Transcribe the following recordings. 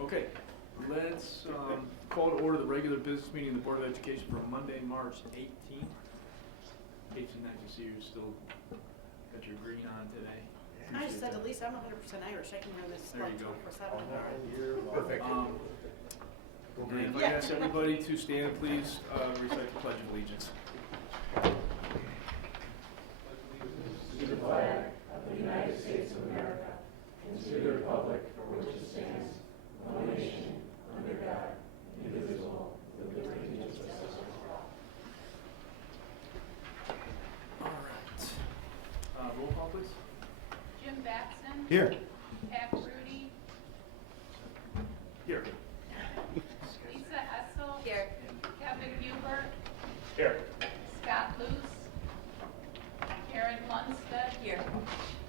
Okay, let's call to order the regular business meeting of the Board of Education for Monday, March 18th. Casey, nice to see you still got your green on today. I just said at least I'm 100% Irish. I can wear this There you go. 24/7. Perfect. And if I ask everybody to stand, please recite the Pledge of Allegiance. To the flag of the United States of America and to the republic for which it stands, one nation, under God, indivisible, with liberty and justice for all. All right. Roll call, please. Jim Batson. Here. Pat Rudy. Here. Lisa Essel. Here. Kevin Hubert. Here. Scott Luce. Karen Lundstedt. Here.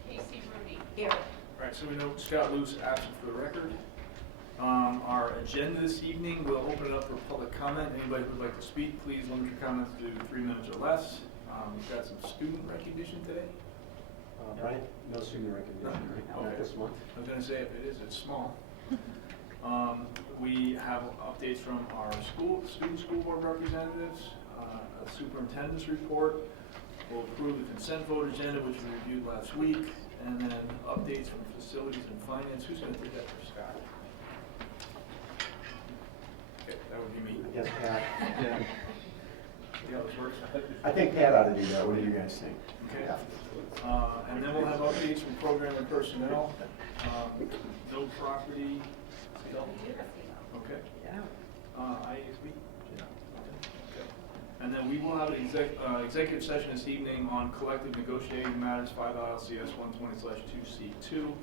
Casey Rudy. Here. All right, so we know Scott Luce absent for the record. Our agenda this evening, we'll open it up for public comment. Anybody who would like to speak, please limit your comments to 3 minutes or less. We've got some student recognition today. Right? No student recognition right now, Okay. this month. I was going to say, if it is, it's small. We have updates from our student school board representatives, a superintendent's report. We'll approve the consent vote agenda, which we reviewed last week, and then updates from facilities and finance. Who's going to take that for Scott? Okay, that would be me. Yes, Pat. Yeah. See how this works? I think Pat ought to do that. What do you guys think? Okay. And then we'll have updates from program and personnel. No property. Okay. Yeah. IASB? Yeah. Okay. And then we will have an executive session this evening on collective negotiating matters, 5 ILCS 120/2C2.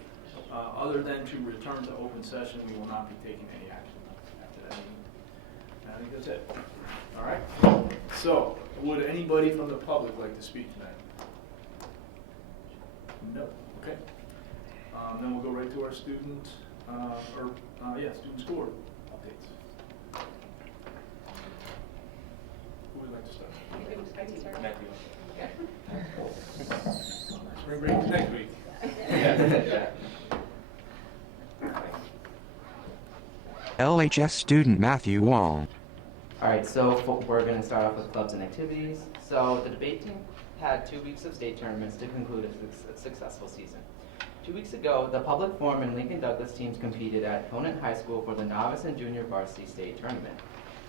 Other than to return to open session, we will not be taking any action after that meeting. And I think that's it. All right. So, would anybody from the public like to speak tonight? No. Okay. Then we'll go right to our student, student score updates. Who would like to start? Matthew. Spring break is next week. LHS student Matthew Wong. Alright, so we're going to start off with clubs and activities. So the debate team had 2 weeks of state tournaments to conclude a successful season. 2 weeks ago, the public forum and Lincoln Douglas teams competed at Conant High School for the novice and junior varsity state tournament.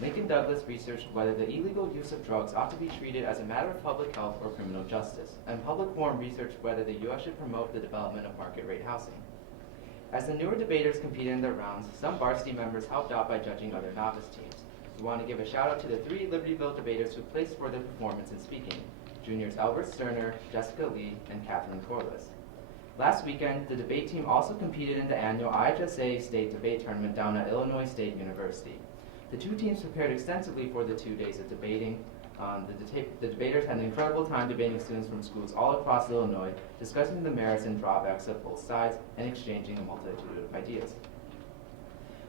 Lincoln Douglas researched whether the illegal use of drugs ought to be treated as a matter of public health or criminal justice, and public forum researched whether the U.S. should promote the development of market rate housing. As the newer debaters competed in their rounds, some varsity members helped out by judging other novice teams. We want to give a shout out to the 3 Libertyville debaters who placed for their performance in speaking: juniors Albert Sterner, Jessica Lee, and Catherine Corliss. Last weekend, the debate team also competed in the annual IHSA State Debate Tournament down at Illinois State University. The 2 teams prepared extensively for the 2 days of debating. The debaters had an incredible time debating students from schools all across Illinois, discussing the merits and drawbacks of both sides and exchanging a multitude of ideas.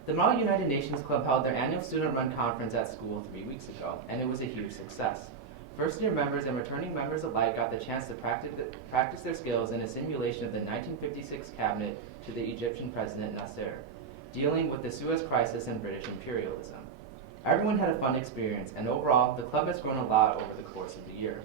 The Model United Nations Club held their annual student-run conference at school 3 weeks ago, and it was a huge success. First-year members and returning members alike got the chance to practice their skills in a simulation of the 1956 cabinet to the Egyptian President Nasser, dealing with the Suez Crisis and British imperialism. Everyone had a fun experience, and overall, the club has grown a lot over the course of the year.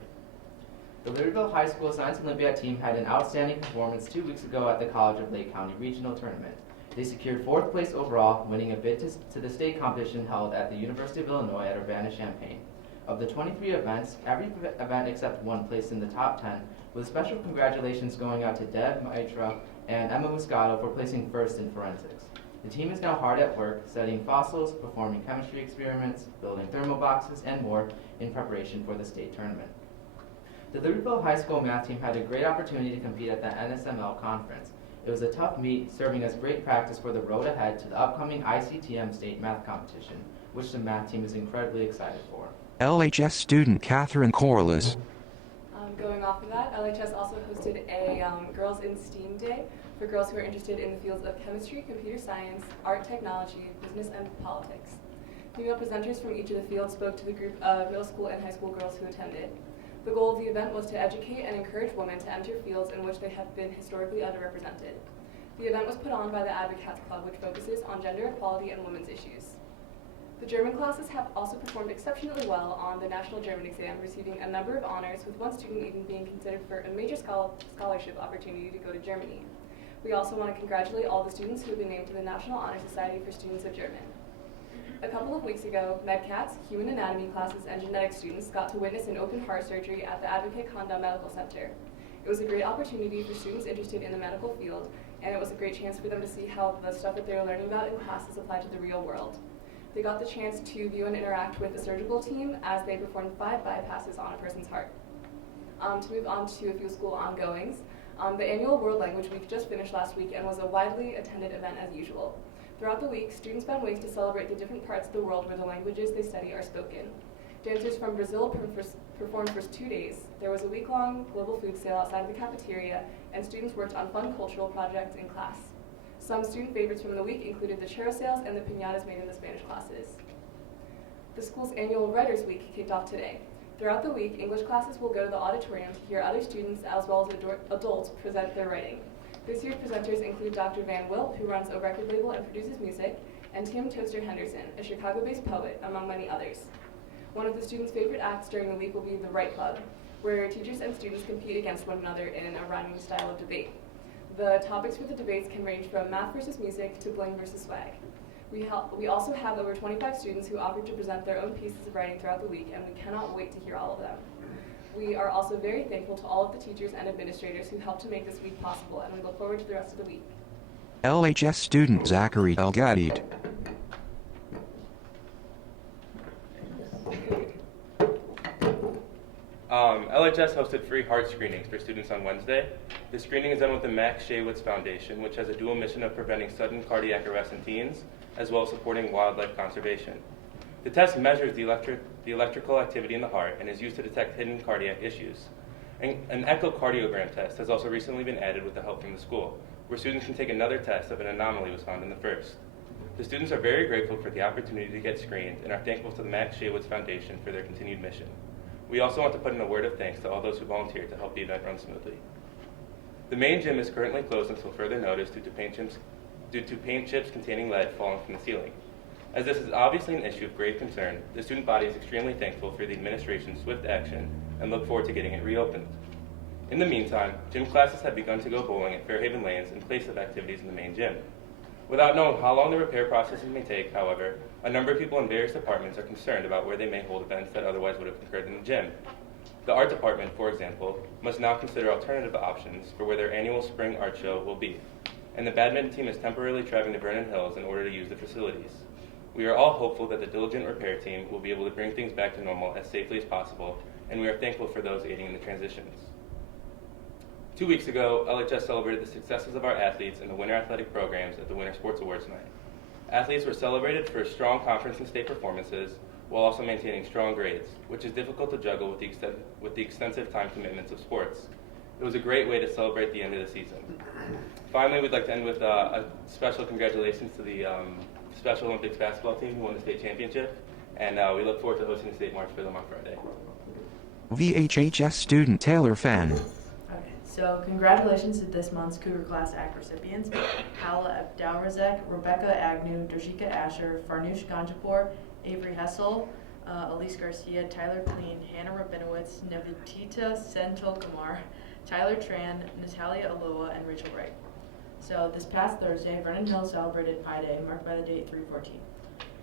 The Libertyville High School Science Olympiad team had an outstanding performance 2 weeks ago at the College of Lake County Regional Tournament. They secured 4th place overall, winning a bid to the state competition held at the University of Illinois at Urbana-Champaign. Of the 23 events, every event except one placed in the top 10, with special congratulations going out to Deb Mitra and Emma Muscato for placing first in forensics. The team is now hard at work, studying fossils, performing chemistry experiments, building thermal boxes, and more in preparation for the state tournament. The Libertyville High School math team had a great opportunity to compete at the NSML conference. It was a tough meet, serving as great practice for the road ahead to the upcoming ICTM state math competition, which the math team is incredibly excited for. LHS student Catherine Corliss. Going off of that, LHS also hosted a Girls in STEAM Day for girls who are interested in the fields of chemistry, computer science, art, technology, business, and politics. Female presenters from each of the fields spoke to the group of middle school and high school girls who attended. The goal of the event was to educate and encourage women to enter fields in which they have been historically underrepresented. The event was put on by the Hvac Club, which focuses on gender equality and women's issues. The German classes have also performed exceptionally well on the national German exam, receiving a number of honors, with one student even being considered for a major scholarship opportunity to go to Germany. We also want to congratulate all the students who have been named to the National Honor Society for Students of German. A couple of weeks ago, MedCats, human anatomy classes, and genetics students got to witness an open heart surgery at the Advocate Conda Medical Center. It was a great opportunity for students interested in the medical field, and it was a great chance for them to see how the stuff that they were learning about in classes apply to the real world. They got the chance to view and interact with the surgical team as they performed 5 bypasses on a person's heart. To move on to a few school ongoings, the annual World Language Week just finished last week and was a widely attended event as usual. Throughout the week, students found ways to celebrate the different parts of the world where the languages they study are spoken. Dancers from Brazil performed for 2 days. There was a week-long global food sale outside of the cafeteria, and students worked on fun cultural projects in class. Some student favorites from the week included the churro sales and the piñatas made in the Spanish classes. The school's annual Writers' Week kicked off today. Throughout the week, English classes will go to the auditorium to hear other students as well as adults present their writing. This year's presenters include Dr. Van Wilp, who runs a record label and produces music, and Tim Toaster Henderson, a Chicago-based poet, among many others. One of the students' favorite acts during the week will be the Write Club, where teachers and students compete against one another in a rhyming style of debate. The topics for the debates can range from math versus music to bling versus swag. We also have over 25 students who offered to present their own pieces of writing throughout the week, and we cannot wait to hear all of them. We are also very thankful to all of the teachers and administrators who helped to make this week possible, and we look forward to the rest of the week. LHS student Zachary El-Gadid. LHS hosted free heart screenings for students on Wednesday. The screening is done with the Max Shaywitz Foundation, which has a dual mission of preventing sudden cardiac arrest in teens, as well as supporting wildlife conservation. The test measures the electrical activity in the heart and is used to detect hidden cardiac issues. An echocardiogram test has also recently been added with the help from the school, where students can take another test if an anomaly was found in the first. The students are very grateful for the opportunity to get screened and are thankful to the Max Shaywitz Foundation for their continued mission. We also want to put in a word of thanks to all those who volunteered to help the event run smoothly. The main gym is currently closed until further notice due to paint chips containing lead falling from the ceiling. As this is obviously an issue of grave concern, the student body is extremely thankful for the administration's swift action and look forward to getting it reopened. In the meantime, gym classes have begun to go bowling at Fairhaven Lanes in place of activities in the main gym. Without knowing how long the repair processes may take, however, a number of people in various departments are concerned about where they may hold events that otherwise would have occurred in the gym. The art department, for example, must now consider alternative options for where their annual spring art show will be, and the badminton team is temporarily traveling to Vernon Hills in order to use the facilities. We are all hopeful that the diligent repair team will be able to bring things back to normal as safely as possible, and we are thankful for those aiding in the transitions. 2 weeks ago, LHS celebrated the successes of our athletes in the Winter Athletic programs at the Winter Sports Awards Night. Athletes were celebrated for strong conference and state performances while also maintaining strong grades, which is difficult to juggle with the extensive time commitments of sports. It was a great way to celebrate the end of the season. Finally, we'd like to end with a special congratulations to the Special Olympics basketball team who won the state championship, and we look forward to hosting the state march for them on Friday. VHHS student Taylor Fenn. Okay, so congratulations to this month's Cougar Class Act recipients: Hala Abdalrazek, Rebecca Agnew, Dojika Asher, Farnoosh Ganjapour, Avery Hessel, Elise Garcia, Tyler Clean, Hannah Rabinowitz, Nevitita Sentil-Kumar, Tyler Tran, Natalia Aloa, and Rachel Wright. So this past Thursday, Vernon Hills celebrated Pi Day, marked by the date 3/14.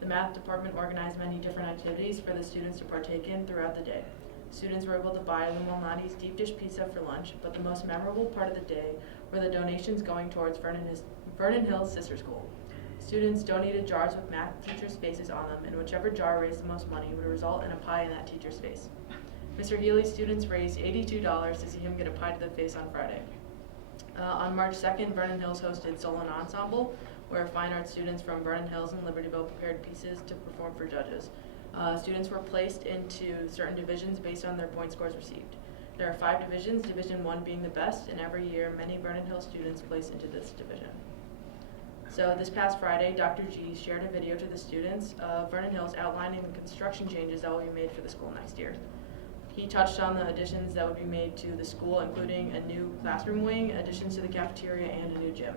The math department organized many different activities for the students to partake in throughout the day. Students were able to buy Lou Malnati's deep dish pizza for lunch, but the most memorable part of the day were the donations going towards Vernon Hills Sister School. Students donated jars with math teachers' faces on them, and whichever jar raised the most money would result in a pie in that teacher's face. Mr. Healy's students raised $82 to see him get a pie to the face on Friday. On March 2nd, Vernon Hills hosted Solon Ensemble, where fine arts students from Vernon Hills and Libertyville prepared pieces to perform for judges. Students were placed into certain divisions based on their point scores received. There are 5 divisions, Division 1 being the best, and every year many Vernon Hills students place into this division. So this past Friday, Dr. G shared a video to the students of Vernon Hills outlining the construction changes that will be made for the school next year. He touched on the additions that would be made to the school, including a new classroom wing, additions to the cafeteria, and a new gym.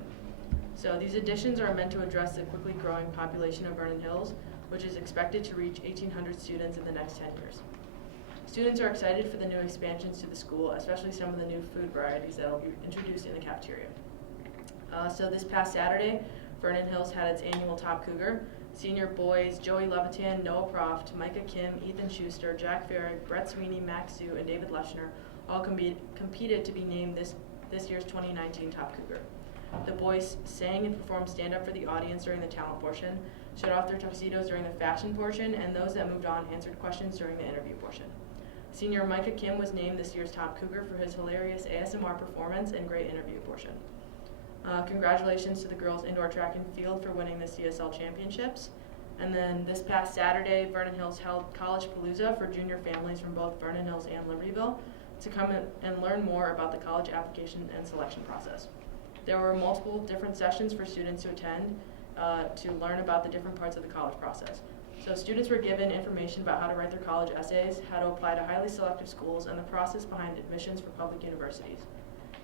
So these additions are meant to address the quickly growing population of Vernon Hills, which is expected to reach 1,800 students in the next 10 years. Students are excited for the new expansions to the school, especially some of the new food varieties that will be introduced in the cafeteria. So this past Saturday, Vernon Hills had its annual Top Cougar. Senior boys Joey Levitan, Noah Proft, Micah Kim, Ethan Schuster, Jack Farrick, Brett Sweeney, Max Sue, and David Leschner all competed to be named this year's 2019 Top Cougar. The boys sang and performed stand-up for the audience during the talent portion, showed off their tuxedos during the fashion portion, and those that moved on answered questions during the interview portion. Senior Micah Kim was named this year's Top Cougar for his hilarious ASMR performance and great interview portion. Congratulations to the girls indoor track and field for winning the CSL championships. And then this past Saturday, Vernon Hills held College Palooza for junior families from both Vernon Hills and Libertyville to come and learn more about the college application and selection process. There were multiple different sessions for students to attend to learn about the different parts of the college process. So students were given information about how to write their college essays, how to apply to highly selective schools, and the process behind admissions for public universities.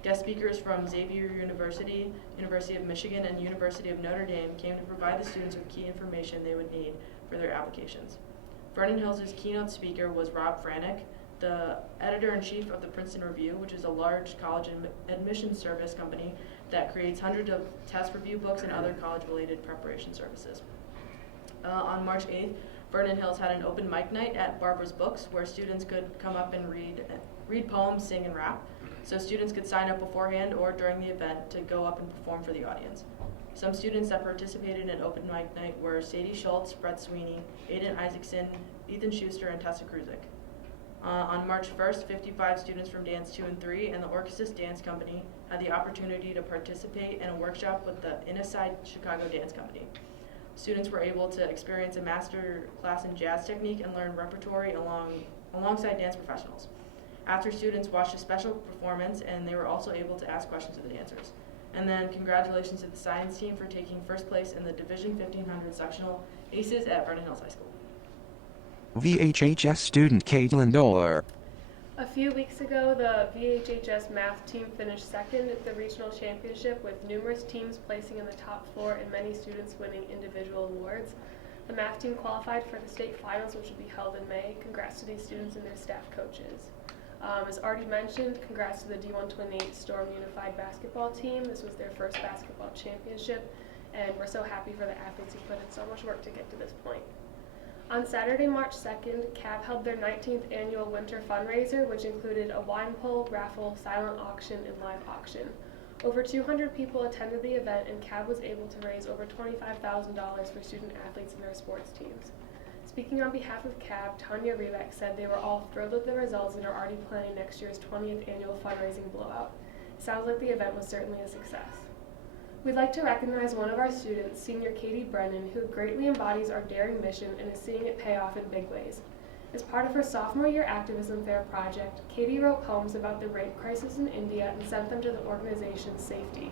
Guest speakers from Xavier University, University of Michigan, and University of Notre Dame came to provide the students with key information they would need for their applications. Vernon Hills' keynote speaker was Rob Franick, the editor-in-chief of the Princeton Review, which is a large college admissions service company that creates hundreds of test review books and other college-related preparation services. On March 8th, Vernon Hills had an open mic night at Barbara's Books where students could come up and read poems, sing, and rap. So students could sign up beforehand or during the event to go up and perform for the audience. Some students that participated in open mic night were Sadie Schultz, Brett Sweeney, Aiden Isaacson, Ethan Schuster, and Tessa Kruzik. On March 1st, 55 students from Dance 2 and 3 and the Orchesis Dance Company had the opportunity to participate in a workshop with the Inside Chicago Dance Company. Students were able to experience a master class in jazz technique and learn repertory alongside dance professionals. After, students watched a special performance and they were also able to ask questions of the dancers. And then congratulations to the science team for taking first place in the Division 1500 sectional ACES at Vernon Hills High School. VHHS student Caitlin Doller. A few weeks ago, the VHHS math team finished second at the regional championship with numerous teams placing in the top 4 and many students winning individual awards. The math team qualified for the state finals, which will be held in May. Congrats to these students and their staff coaches. As already mentioned, congrats to the D128 Storm Unified basketball team. This was their first basketball championship, and we're so happy for the athletes who put in so much work to get to this point. On Saturday, March 2nd, CAB held their 19th annual winter fundraiser, which included a wine pull, raffle, silent auction, and live auction. Over 200 people attended the event, and CAB was able to raise over $25,000 for student athletes and their sports teams. Speaking on behalf of CAB, Tanya Hvac said they were all thrilled with the results and are already planning next year's 20th annual fundraising blowout. It sounds like the event was certainly a success. We'd like to recognize one of our students, senior Katie Brennan, who greatly embodies our daring mission and is seeing it pay off in big ways. As part of her sophomore year activism fair project, Katie wrote poems about the rape crisis in India and sent them to the organization Safety.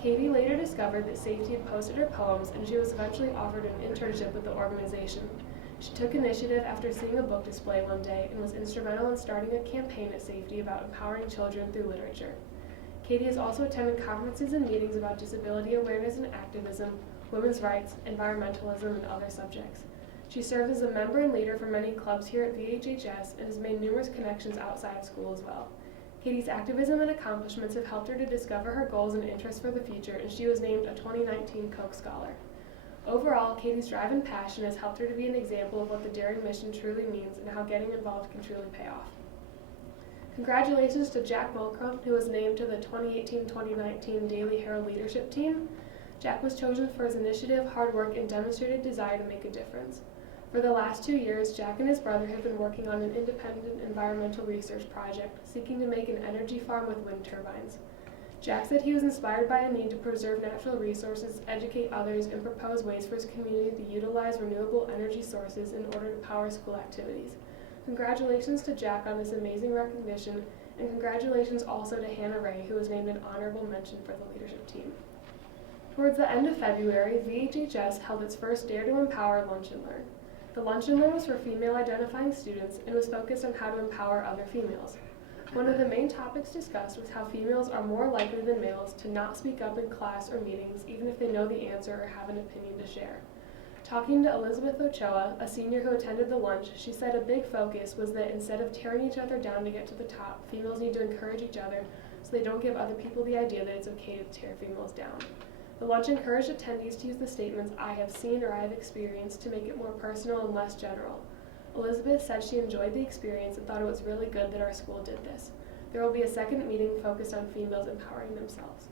Katie later discovered that Safety had posted her poems, and she was eventually offered an internship with the organization. She took initiative after seeing a book display one day and was instrumental in starting a campaign at Safety about empowering children through literature. Katie has also attended conferences and meetings about disability awareness and activism, women's rights, environmentalism, and other subjects. She serves as a member and leader for many clubs here at VHHS and has made numerous connections outside of school as well. Katie's activism and accomplishments have helped her to discover her goals and interests for the future, and she was named a 2019 Koch Scholar. Overall, Katie's drive and passion has helped her to be an example of what the daring mission truly means and how getting involved can truly pay off. Congratulations to Jack Mulcrum, who was named to the 2018-2019 Daily Herald Leadership Team. Jack was chosen for his initiative, hard work, and demonstrated desire to make a difference. For the last 2 years, Jack and his brother have been working on an independent environmental research project, seeking to make an energy farm with wind turbines. Jack said he was inspired by a need to preserve natural resources, educate others, and propose ways for his community to utilize renewable energy sources in order to power school activities. Congratulations to Jack on this amazing recognition, and congratulations also to Hannah Ray, who was named an honorable mention for the leadership team. Towards the end of February, VHHS held its first Dare to Empower Lunch and Learn. The Lunch and Learn was for female identifying students and was focused on how to empower other females. One of the main topics discussed was how females are more likely than males to not speak up in class or meetings even if they know the answer or have an opinion to share. Talking to Elizabeth Ochoa, a senior who attended the lunch, she said a big focus was that instead of tearing each other down to get to the top, females need to encourage each other so they don't give other people the idea that it's okay to tear females down. The lunch encouraged attendees to use the statements "I have seen" or "I have experienced" to make it more personal and less general. Elizabeth said she enjoyed the experience and thought it was really good that our school did this. There will be a second meeting focused on females empowering themselves.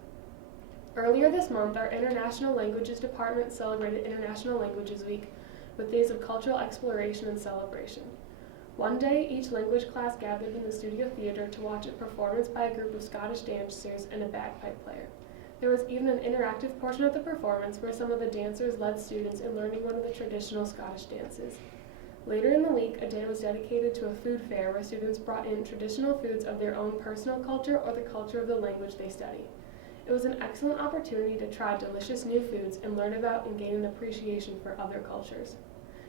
Earlier this month, our International Languages Department celebrated International Languages Week with days of cultural exploration and celebration. One day, each language class gathered in the studio theater to watch a performance by a group of Scottish dancers and a bagpipe player. There was even an interactive portion of the performance where some of the dancers led students in learning one of the traditional Scottish dances. Later in the week, a day was dedicated to a food fair where students brought in traditional foods of their own personal culture or the culture of the language they study. It was an excellent opportunity to try delicious new foods and learn about and gain an appreciation for other cultures.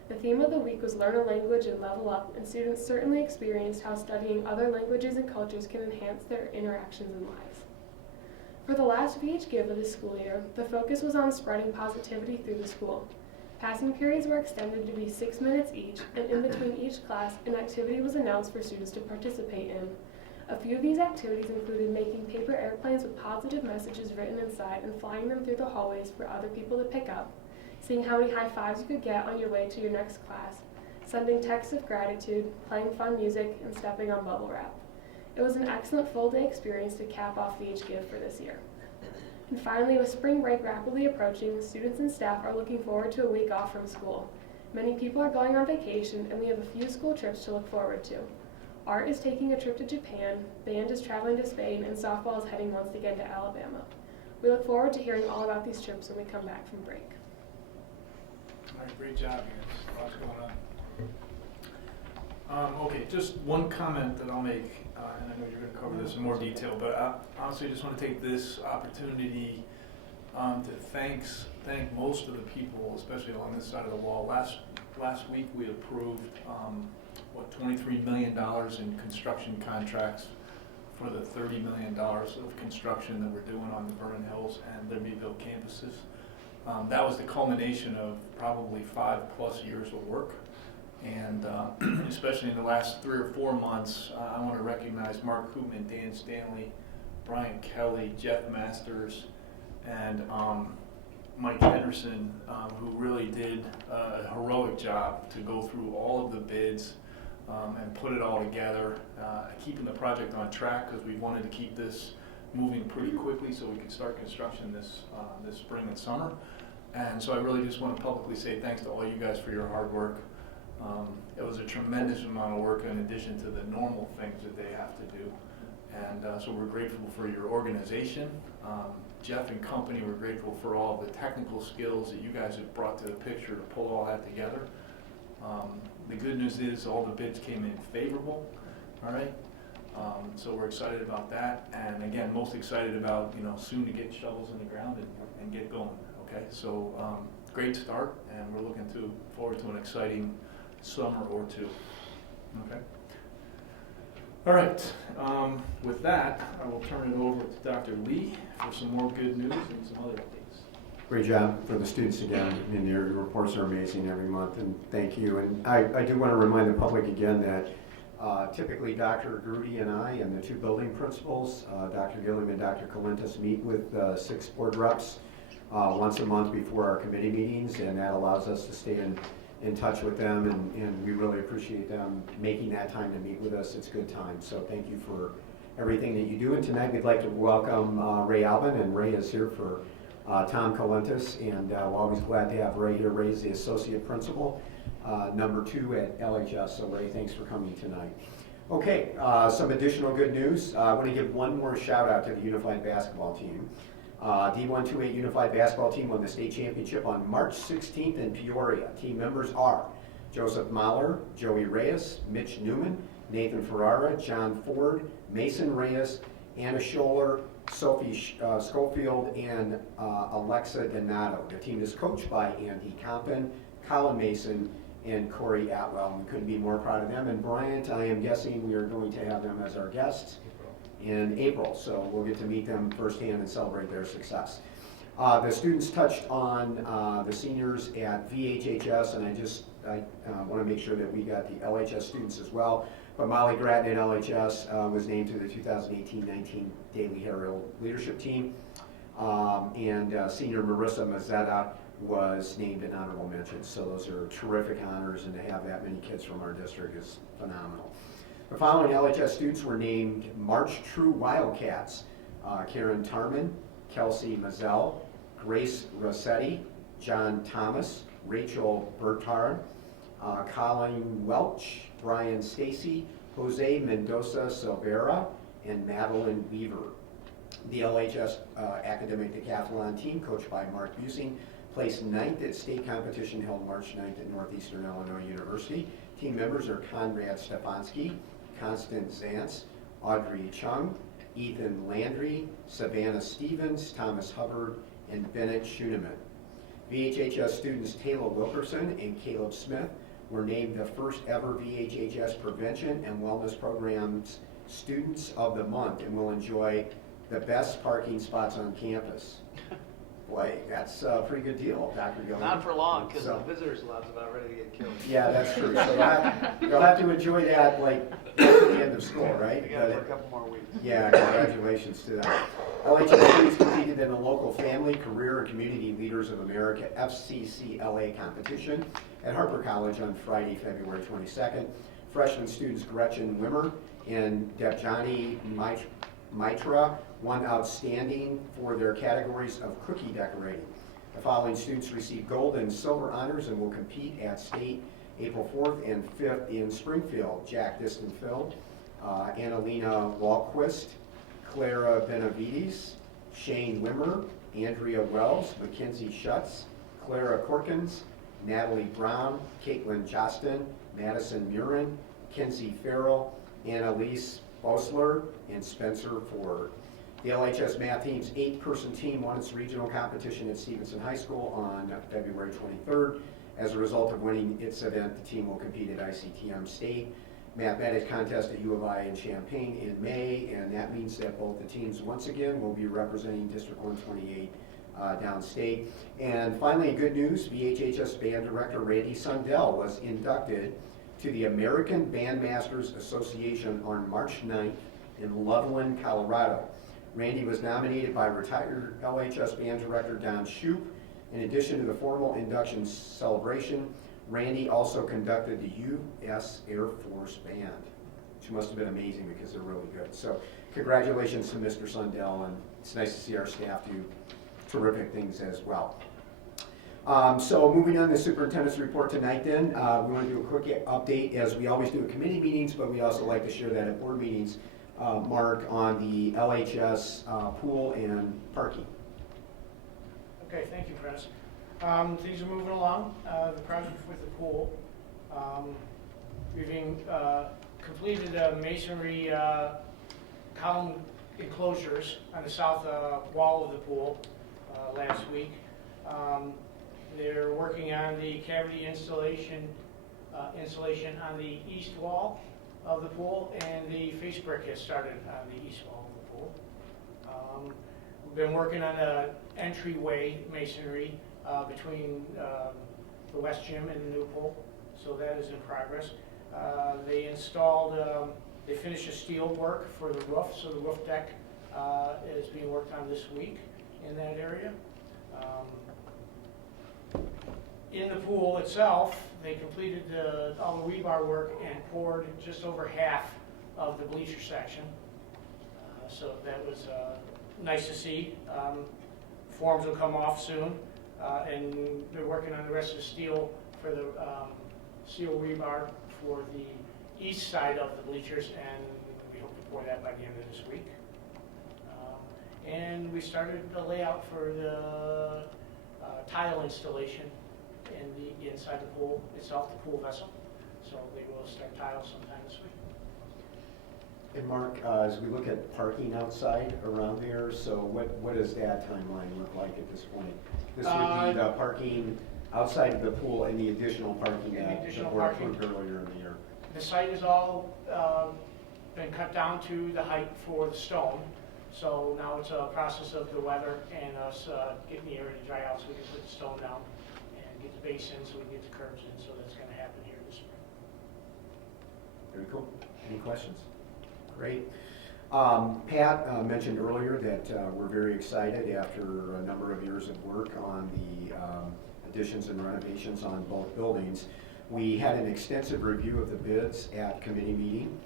The theme of the week was Learn a Language and Level Up, and students certainly experienced how studying other languages and cultures can enhance their interactions and lives. For the last VH Give of this school year, the focus was on spreading positivity through the school. Passing periods were extended to be 6 minutes each, and in between each class, an activity was announced for students to participate in. A few of these activities included making paper airplanes with positive messages written inside and flying them through the hallways for other people to pick up, seeing how many high fives you could get on your way to your next class, sending texts of gratitude, playing fun music, and stepping on bubble wrap. It was an excellent full-day experience to cap off VH Give for this year. And finally, with spring break rapidly approaching, students and staff are looking forward to a week off from school. Many people are going on vacation, and we have a few school trips to look forward to. Art is taking a trip to Japan, band is traveling to Spain, and softball is heading once again to Alabama. We look forward to hearing all about these trips when we come back from break. All right, great job, guys. Lots going on. Okay, just one comment that I'll make, and I know you're going to cover this in more detail, but I honestly just want to take this opportunity to thank most of the people, especially along this side of the wall. Last week we approved $23 million in construction contracts for the $30 million of construction that we're doing on the Vernon Hills and Libertyville campuses. That was the culmination of probably 5+ years of work. And especially in the last 3 or 4 months, I want to recognize Mark Koopman, Dan Stanley, Brian Kelly, Jeff Masters, and Mike Henderson, who really did a heroic job to go through all of the bids and put it all together, keeping the project on track because we wanted to keep this moving pretty quickly so we could start construction this spring and summer. And so I really just want to publicly say thanks to all you guys for your hard work. It was a tremendous amount of work in addition to the normal things that they have to do. And so we're grateful for your organization. Jeff and company, we're grateful for all of the technical skills that you guys have brought to the picture to pull all that together. The good news is all the bids came in favorable, all right? So we're excited about that. And again, most excited about, soon to get shovels in the ground and get going, okay? So great start, and we're looking forward to an exciting summer or two, okay? All right, with that, I will turn it over to Dr. Lee for some more good news and some other updates. Great job for the students again, and your reports are amazing every month, and thank you. And I do want to remind the public again that typically Dr. Grudy and I and the 2 building principals, Dr. Gilliam and Dr. Kalintas, meet with 6 board reps once a month before our committee meetings, and that allows us to stay in touch with them, and we really appreciate them making that time to meet with us. It's a good time, so thank you for everything that you do. And tonight we'd like to welcome Ray Alvin, and Ray is here for Tom Kalintas, and we're always glad to have Ray here. Ray is the associate principal, number 2 at LHS, so Ray, thanks for coming tonight. Okay, some additional good news. I want to give one more shout out to the Unified Basketball team. D128 Unified Basketball team won the state championship on March 16th in Peoria. Team members are Joseph Mahler, Joey Reyes, Mitch Newman, Nathan Ferrara, John Ford, Mason Reyes, Anna Scholler, Sophie Schofield, and Alexa Donato. The team is coached by Andy Compton, Colin Mason, and Corey Atwell. We couldn't be more proud of them. And Bryant, I am guessing we are going to have them as our guests in April, so we'll get to meet them firsthand and celebrate their success. The students touched on the seniors at VHHS, and I want to make sure that we got the LHS students as well. But Molly Grattan at LHS was named to the 2018-19 Daily Herald Leadership Team, and senior Marissa Mazzetta was named an honorable mention. So those are terrific honors, and to have that many kids from our district is phenomenal. The following LHS students were named March True Wildcats: Karen Tarman, Kelsey Mazzell, Grace Rossetti, John Thomas, Rachel Bertard, Colleen Welch, Brian Stacy, Jose Mendoza Silvera, and Madeline Weaver. The LHS academic decathlon team, coached by Mark Busing, placed 9th at state competition held March 9th at Northeastern Illinois University. Team members are Conrad Stefanski, Constance Zantz, Audrey Chung, Ethan Landry, Savannah Stevens, Thomas Hubbard, and Bennett Schuneman. VHHS students Taylor Wilkerson and Caleb Smith were named the first ever VHHS Prevention and Wellness Programs Students of the Month and will enjoy the best parking spots on campus. Boy, that's a pretty good deal, Dr. Gilman. Not for long, because the visitors lab's about ready to get killed. Yeah, that's true. So they'll have to enjoy that like at the end of school, right? We got it for a couple more weeks. Yeah, congratulations to them. LHS students competed in the local Family, Career, and Community Leaders of America FCCLA competition at Harper College on Friday, February 22nd. Freshman students Gretchen Wimmer and Debjani Mitra won outstanding for their categories of cookie decorating. The following students received gold and silver honors and will compete at state April 4th and 5th in Springfield: Jack Distenfield, Annalena Walquist, Clara Benavides, Shane Wimmer, Andrea Wells, Mackenzie Schutz, Clara Corkins, Natalie Brown, Caitlin Jostin, Madison Murin, Kenzie Farrell, Annalise Bosler, and Spencer Ford. The LHS math team's 8-person team won its regional competition at Stevenson High School on February 23rd. As a result of winning its event, the team will compete at ICTM State Mathematics Contest at U of I in Champaign in May, and that means that both the teams once again will be representing District 128 downstate. And finally, good news, VHHS band director Randy Sundell was inducted to the American Bandmasters Association on March 9th in Loveland, Colorado. Randy was nominated by retired LHS band director Don Shoup. In addition to the formal induction celebration, Randy also conducted the U.S. Air Force Band, which must have been amazing because they're really good. So congratulations to Mr. Sundell, and it's nice to see our staff do terrific things as well. So moving on to the superintendent's report tonight then, we want to do a quick update as we always do at committee meetings, but we also like to share that at board meetings, Mark, on the LHS pool and parking. Okay, thank you, Chris. Things are moving along. The project with the pool. We've completed masonry column enclosures on the south wall of the pool last week. They're working on the cavity insulation on the east wall of the pool, and the face brick has started on the east wall of the pool. We've been working on an entryway masonry between the west gym and the new pool, so that is in progress. They finished the steel work for the roof, so the roof deck is being worked on this week in that area. In the pool itself, they completed all the rebar work and poured just over half of the bleacher section. So that was nice to see. Forms will come off soon, and they're working on the rest of the steel for the steel rebar for the east side of the bleachers, and we hope to pour that by the end of this week. And we started the layout for the tile installation in the inside the pool itself, the pool vessel. So they will start tile sometime this week. And Mark, as we look at parking outside around there, so what does that timeline look like at this point? This would be the parking outside of the pool and the additional parking And the that the additional board parking. approved earlier in the year. The site is all been cut down to the height for the stone. So now it's a process of the weather and us getting the area to dry out so we can put the stone down and get the base in so we can get the curbs in. So that's going to happen here this spring. Very cool. Any questions? Great. Pat mentioned earlier that we're very excited after a number of years of work on the additions and renovations on both buildings. We had an extensive review of the bids at committee meeting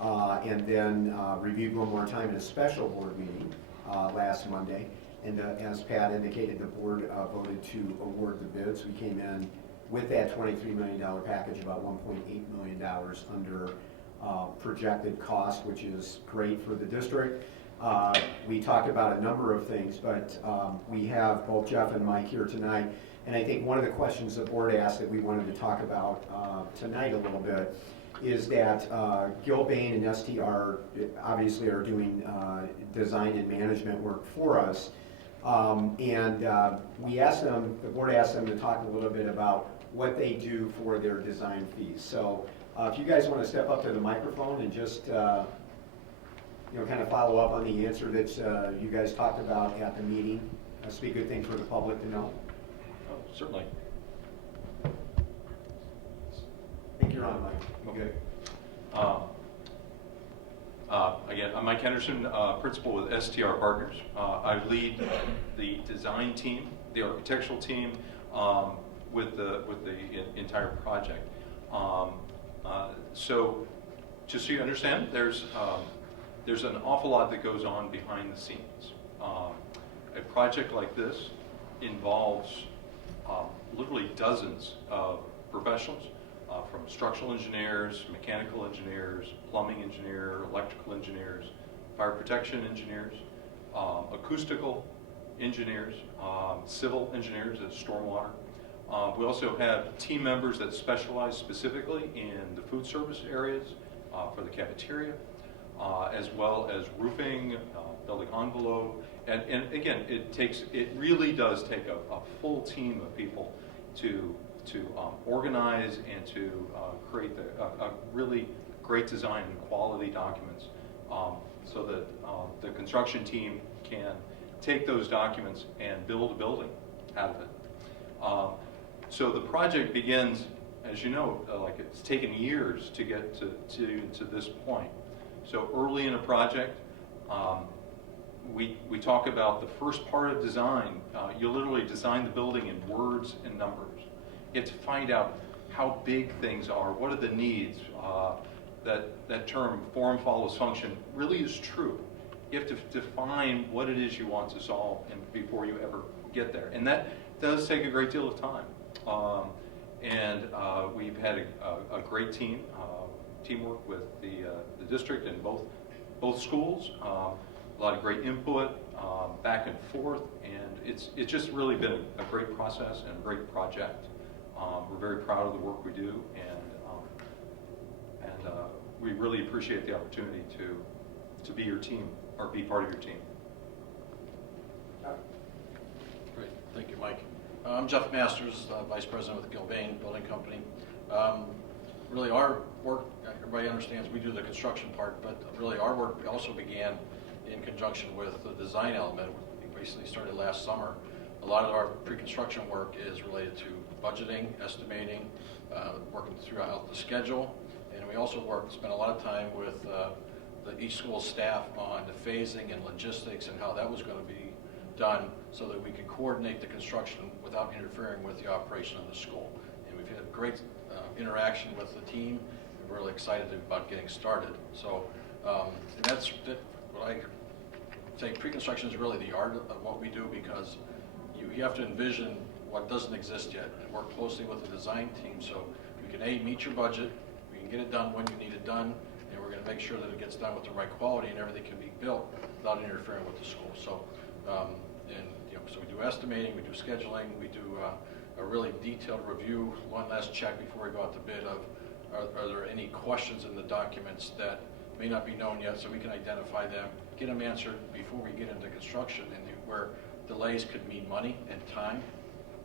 and then reviewed one more time in a special board meeting last Monday. And as Pat indicated, the board voted to award the bids. We came in with that $23 million package, about $1.8 million under projected cost, which is great for the district. We talked about a number of things, but we have both Jeff and Mike here tonight. And I think one of the questions the board asked that we wanted to talk about tonight a little bit is that Gilbane and STR obviously are doing design and management work for us. We asked them, the board asked them to talk a little bit about what they do for their design fees. So if you guys want to step up to the microphone and just kind of follow up on the answer that you guys talked about at the meeting. That's be a good thing for the public to know. Oh, certainly. I think you're on, Mike. Okay. Again, I'm Mike Henderson, principal with STR Partners. I lead the design team, the architectural team, with the entire project. So, just so you understand, there's an awful lot that goes on behind the scenes. A project like this involves literally dozens of professionals, from structural engineers, mechanical engineers, plumbing engineer, electrical engineers, fire protection engineers, acoustical engineers, civil engineers at stormwater. We also have team members that specialize specifically in the food service areas for the cafeteria, as well as roofing, building envelope, and again, it really does take a full team of people to organize and to create a really great design and quality documents, so that the construction team can take those documents and build a building out of it. So the project begins, as you know, like it's taken years to get to this point. So early in a project, we talk about the first part of design. You literally design the building in words and numbers. You have to find out how big things are, what are the needs. That term, form follows function, really is true. You have to define what it is you want to solve before you ever get there. And that does take a great deal of time. We've had a great teamwork with the district and both schools. A lot of great input, back and forth, and it's just really been a great process and a great project. We're very proud of the work we do, and we really appreciate the opportunity to be your team or be part of your team. Great, thank you, Mike. I'm Jeff Masters, Vice President with Gilbane Building Company. Really our work, everybody understands we do the construction part, but really our work also began in conjunction with the design element. We basically started last summer. A lot of our pre-construction work is related to budgeting, estimating, working throughout the schedule, and we also spent a lot of time with each school staff on the phasing and logistics and how that was going to be done so that we could coordinate the construction without interfering with the operation of the school. And we've had great interaction with the team. We're really excited about getting started. So that's what I say, pre-construction is really the art of what we do, because you have to envision what doesn't exist yet and work closely with the design team so we can meet your budget, we can get it done when you need it done, and we're going to make sure that it gets done with the right quality and everything can be built without interfering with the school. So, so we do estimating, we do scheduling, we do a really detailed review, one last check before we go out to bid of are there any questions in the documents that may not be known yet, so we can identify them, get them answered before we get into construction, and where delays could mean money and time.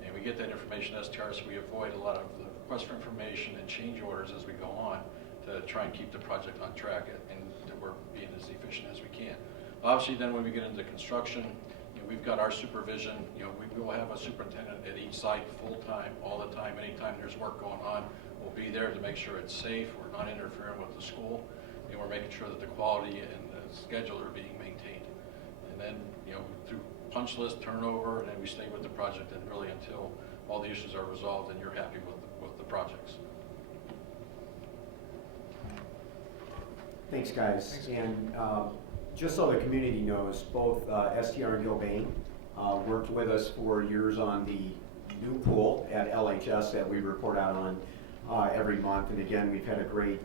And we get that information to STR, so we avoid a lot of the requests for information and change orders as we go on to try and keep the project on track and that we're being as efficient as we can. Obviously, then when we get into construction, we've got our supervision. We will have a superintendent at each site full-time, all the time. Anytime there's work going on, we'll be there to make sure it's safe. We're not interfering with the school, and we're making sure that the quality and the schedule are being maintained. And then, through punch list turnover, and then we stay with the project and really until all the issues are resolved and you're happy with the projects. Thanks, guys. And just so the community knows, both STR and Gilbane worked with us for years on the new pool at LHS that we report out on every month. And again, we've had a great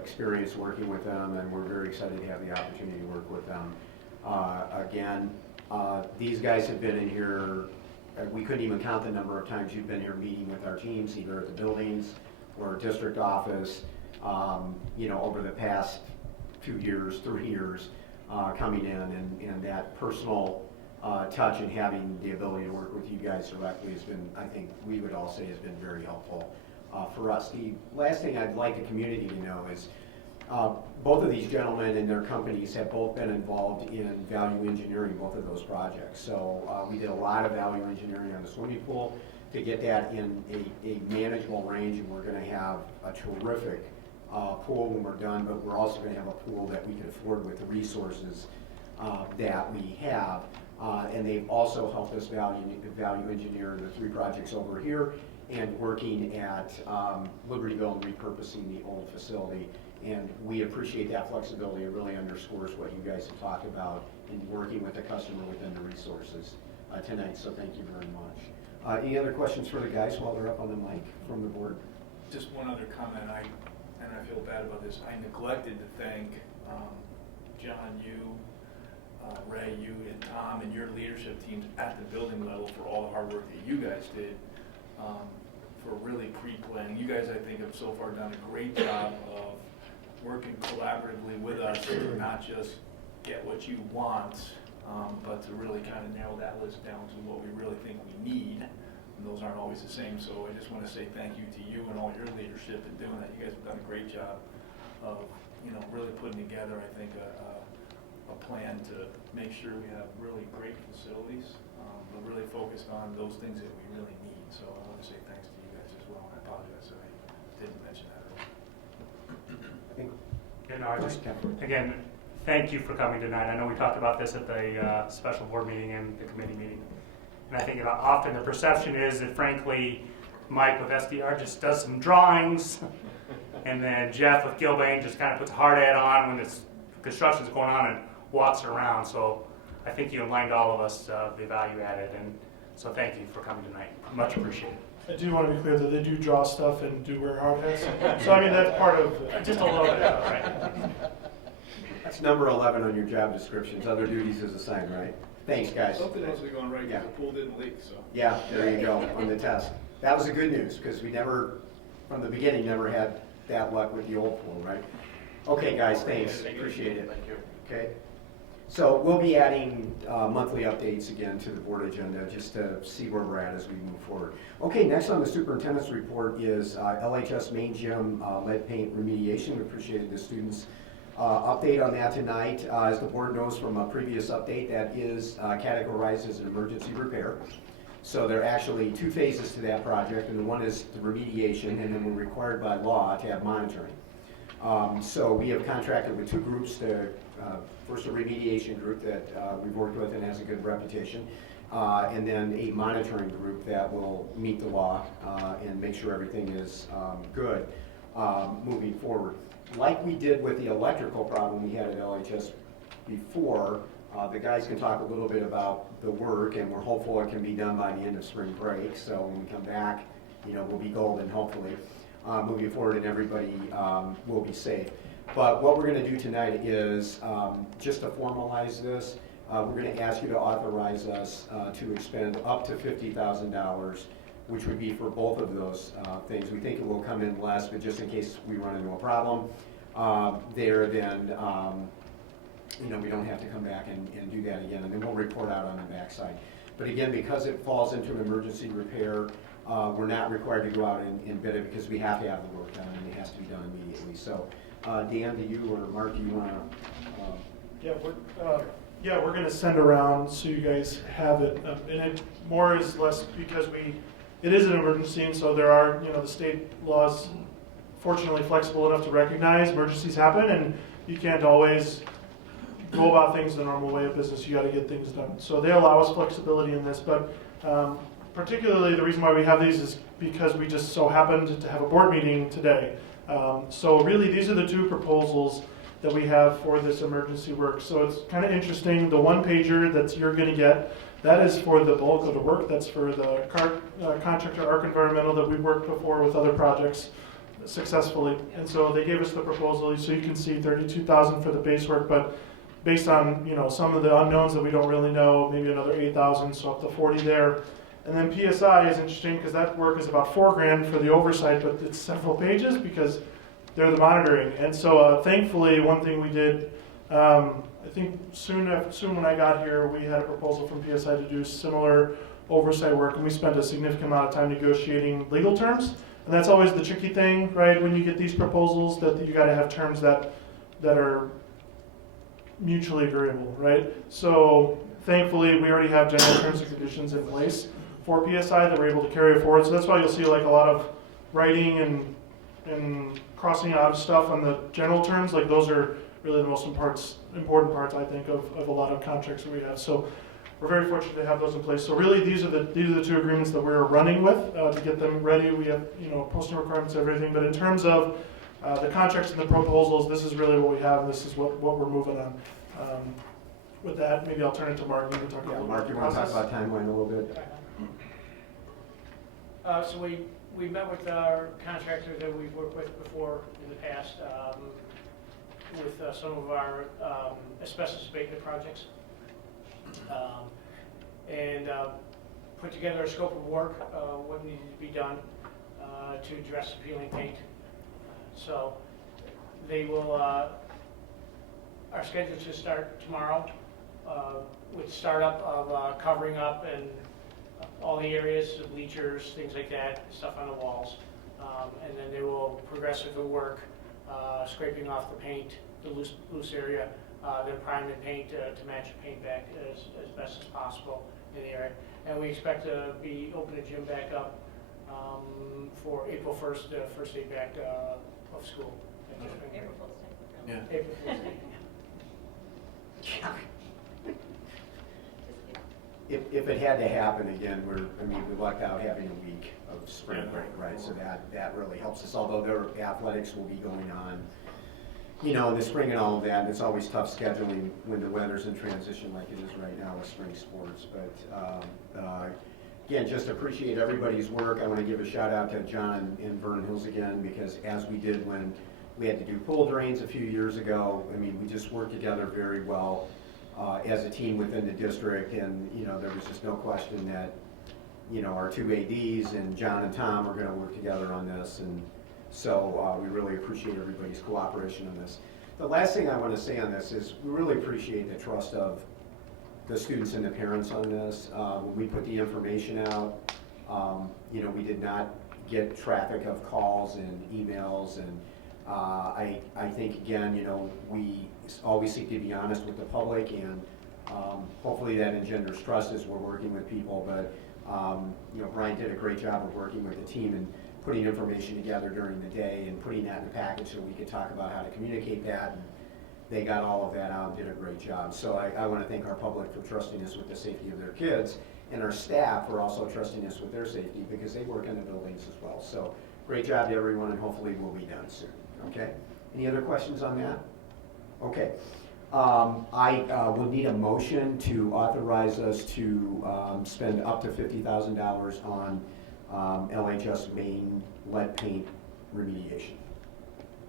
experience working with them, and we're very excited to have the opportunity to work with them. Again, these guys have been in here, we couldn't even count the number of times you've been here meeting with our teams, either at the buildings or district office, over the past 2 years, 3 years, coming in, and that personal touch and having the ability to work with you guys directly has been, I think we would all say, has been very helpful for us. The last thing I'd like the community to know is both of these gentlemen and their companies have both been involved in value engineering both of those projects. So we did a lot of value engineering on the swimming pool to get that in a manageable range, and we're going to have a terrific pool when we're done, but we're also going to have a pool that we can afford with the resources that we have. And they've also helped us value engineer the 3 projects over here and working at Libertyville and repurposing the old facility. And we appreciate that flexibility. It really underscores what you guys have talked about in working with the customer within the resources tonight, so thank you very much. Any other questions for the guys while they're up on the mic from the board? Just one other comment, and I feel bad about this. I neglected to thank John, you, Ray, you, and Tom, and your leadership teams at the building level for all the hard work that you guys did for really pre-planning. You guys, I think, have so far done a great job of working collaboratively with us to not just get what you want, but to really kind of narrow that list down to what we really think we need. And those aren't always the same, so I just want to say thank you to you and all your leadership in doing that. You guys have done a great job of, really putting together, I think, a plan to make sure we have really great facilities, but really focused on those things that we really need. So I want to say thanks to you guys as well, and I apologize that I didn't mention that earlier. Again, thank you for coming tonight. I know we talked about this at the special board meeting and the committee meeting. And I think often the perception is that, frankly, Mike with SDR just does some drawings, and then Jeff with Gilbane just kind of puts a hard hat on when this construction's going on and walks around. So I think you aligned all of us the value added, and so thank you for coming tonight. Much appreciated. I do want to be clear that they do draw stuff and do wear hard hats. So I mean, that's part of just a little bit, right? That's number 11 on your job descriptions. Other duties is assigned, right? Thanks, guys. Something actually going right because the pool didn't leak, so. Yeah, there you go on the test. That was the good news because we never, from the beginning, never had that luck with the old pool, right? Okay, guys, thanks. Appreciate it. Thank you. Okay. So we'll be adding monthly updates again to the board agenda just to see where we're at as we move forward. Okay, next on the superintendent's report is LHS main gym lead paint remediation. We appreciated the students' update on that tonight. As the board knows from a previous update, that is categorized as an emergency repair. So there are actually 2 phases to that project, and one is the remediation, and then we're required by law to have monitoring. So we have contracted with 2 groups to first a remediation group that we've worked with and has a good reputation, and then a monitoring group that will meet the law and make sure everything is good moving forward. Like we did with the electrical problem we had at LHS before, the guys can talk a little bit about the work, and we're hopeful it can be done by the end of spring break. So when we come back, we'll be golden, hopefully, moving forward, and everybody will be safe. But what we're going to do tonight is, just to formalize this, we're going to ask you to authorize us to expend up to $50,000, which would be for both of those things. We think it will come in less, but just in case we run into a problem then we don't have to come back and do that again, and then we'll report out on the backside. But again, because it falls into an emergency repair, we're not required to go out and bid it because we have to have the work done and it has to be done immediately. So, Dan, do you or Mark, do you want to? Yeah, we're going to send around so you guys have it. And it more is less because it is an emergency, and so there are, the state laws fortunately flexible enough to recognize emergencies happen, and you can't always go about things the normal way of business. You got to get things done. So they allow us flexibility in this, but particularly the reason why we have these is because we just so happened to have a board meeting today. So really, these are the two proposals that we have for this emergency work. So it's kind of interesting. The one pager that you're going to get, that is for the bulk of the work. That's for the contractor Arc Environmental that we've worked before with other projects successfully. And so they gave us the proposal, so you can see $32,000 for the base work, but based on some of the unknowns that we don't really know, maybe another $8,000, so up to $40,000 there. And then PSI is interesting because that work is about $4,000 for the oversight, but it's several pages because they're the monitoring. And so thankfully, one thing we did, I think soon when I got here, we had a proposal from PSI to do similar oversight work, and we spent a significant amount of time negotiating legal terms. And that's always the tricky thing, right? When you get these proposals, that you got to have terms that are mutually agreeable, right? So thankfully, we already have general terms and conditions in place for PSI that we're able to carry forward. So that's why you'll see like a lot of writing and crossing out of stuff on the general terms. Like those are really the most important parts, I think, of a lot of contracts that we have. So we're very fortunate to have those in place. So really, these are the two agreements that we're running with to get them ready. We have posting requirements, everything. But in terms of the contracts and the proposals, this is really what we have, and this is what we're moving on. With that, maybe I'll turn it to Mark. We can talk a little Mark, bit you about want to talk about timeline a little bit? So we met with our contractor that we've worked with before in the past with some of our asbestos abatement projects, and put together a scope of work, what needed to be done to address the peeling paint. So they will, our schedule to start tomorrow with startup of covering up and all the areas, the bleachers, things like that, stuff on the walls. And then they will progressively work, scraping off the paint, the loose area, then prime and paint to match the paint back as best as possible in the area. And we expect to be opening the gym back up for April 1st, the first day back of school. April Fool's Day. Yeah. April Fool's Day. If it had to happen again, we lucked out having a week of spring break, right? So that really helps us. Although their athletics will be going on, in the spring and all of that. And it's always tough scheduling when the weather's in transition like it is right now with spring sports. But again, just appreciate everybody's work. I want to give a shout out to John and Vernon Hills again, because as we did when we had to do pool drains a few years ago, we just worked together very well. As a team within the district, and there was just no question that our two ADs and John and Tom are going to work together on this, and so we really appreciate everybody's cooperation on this. The last thing I want to say on this is we really appreciate the trust of the students and the parents on this. When we put the information out, we did not get traffic of calls and emails, and I think again, we always seek to be honest with the public, and hopefully that engenders trust as we're working with people. But Brian did a great job of working with the team and putting information together during the day and putting that in the package so we could talk about how to communicate that. And they got all of that out and did a great job. So I want to thank our public for trusting us with the safety of their kids, and our staff for also trusting us with their safety because they work in the buildings as well. So great job to everyone, and hopefully we'll be done soon. Okay? Any other questions on that? Okay. I would need a motion to authorize us to spend up to $50,000 on LHS main lead paint remediation.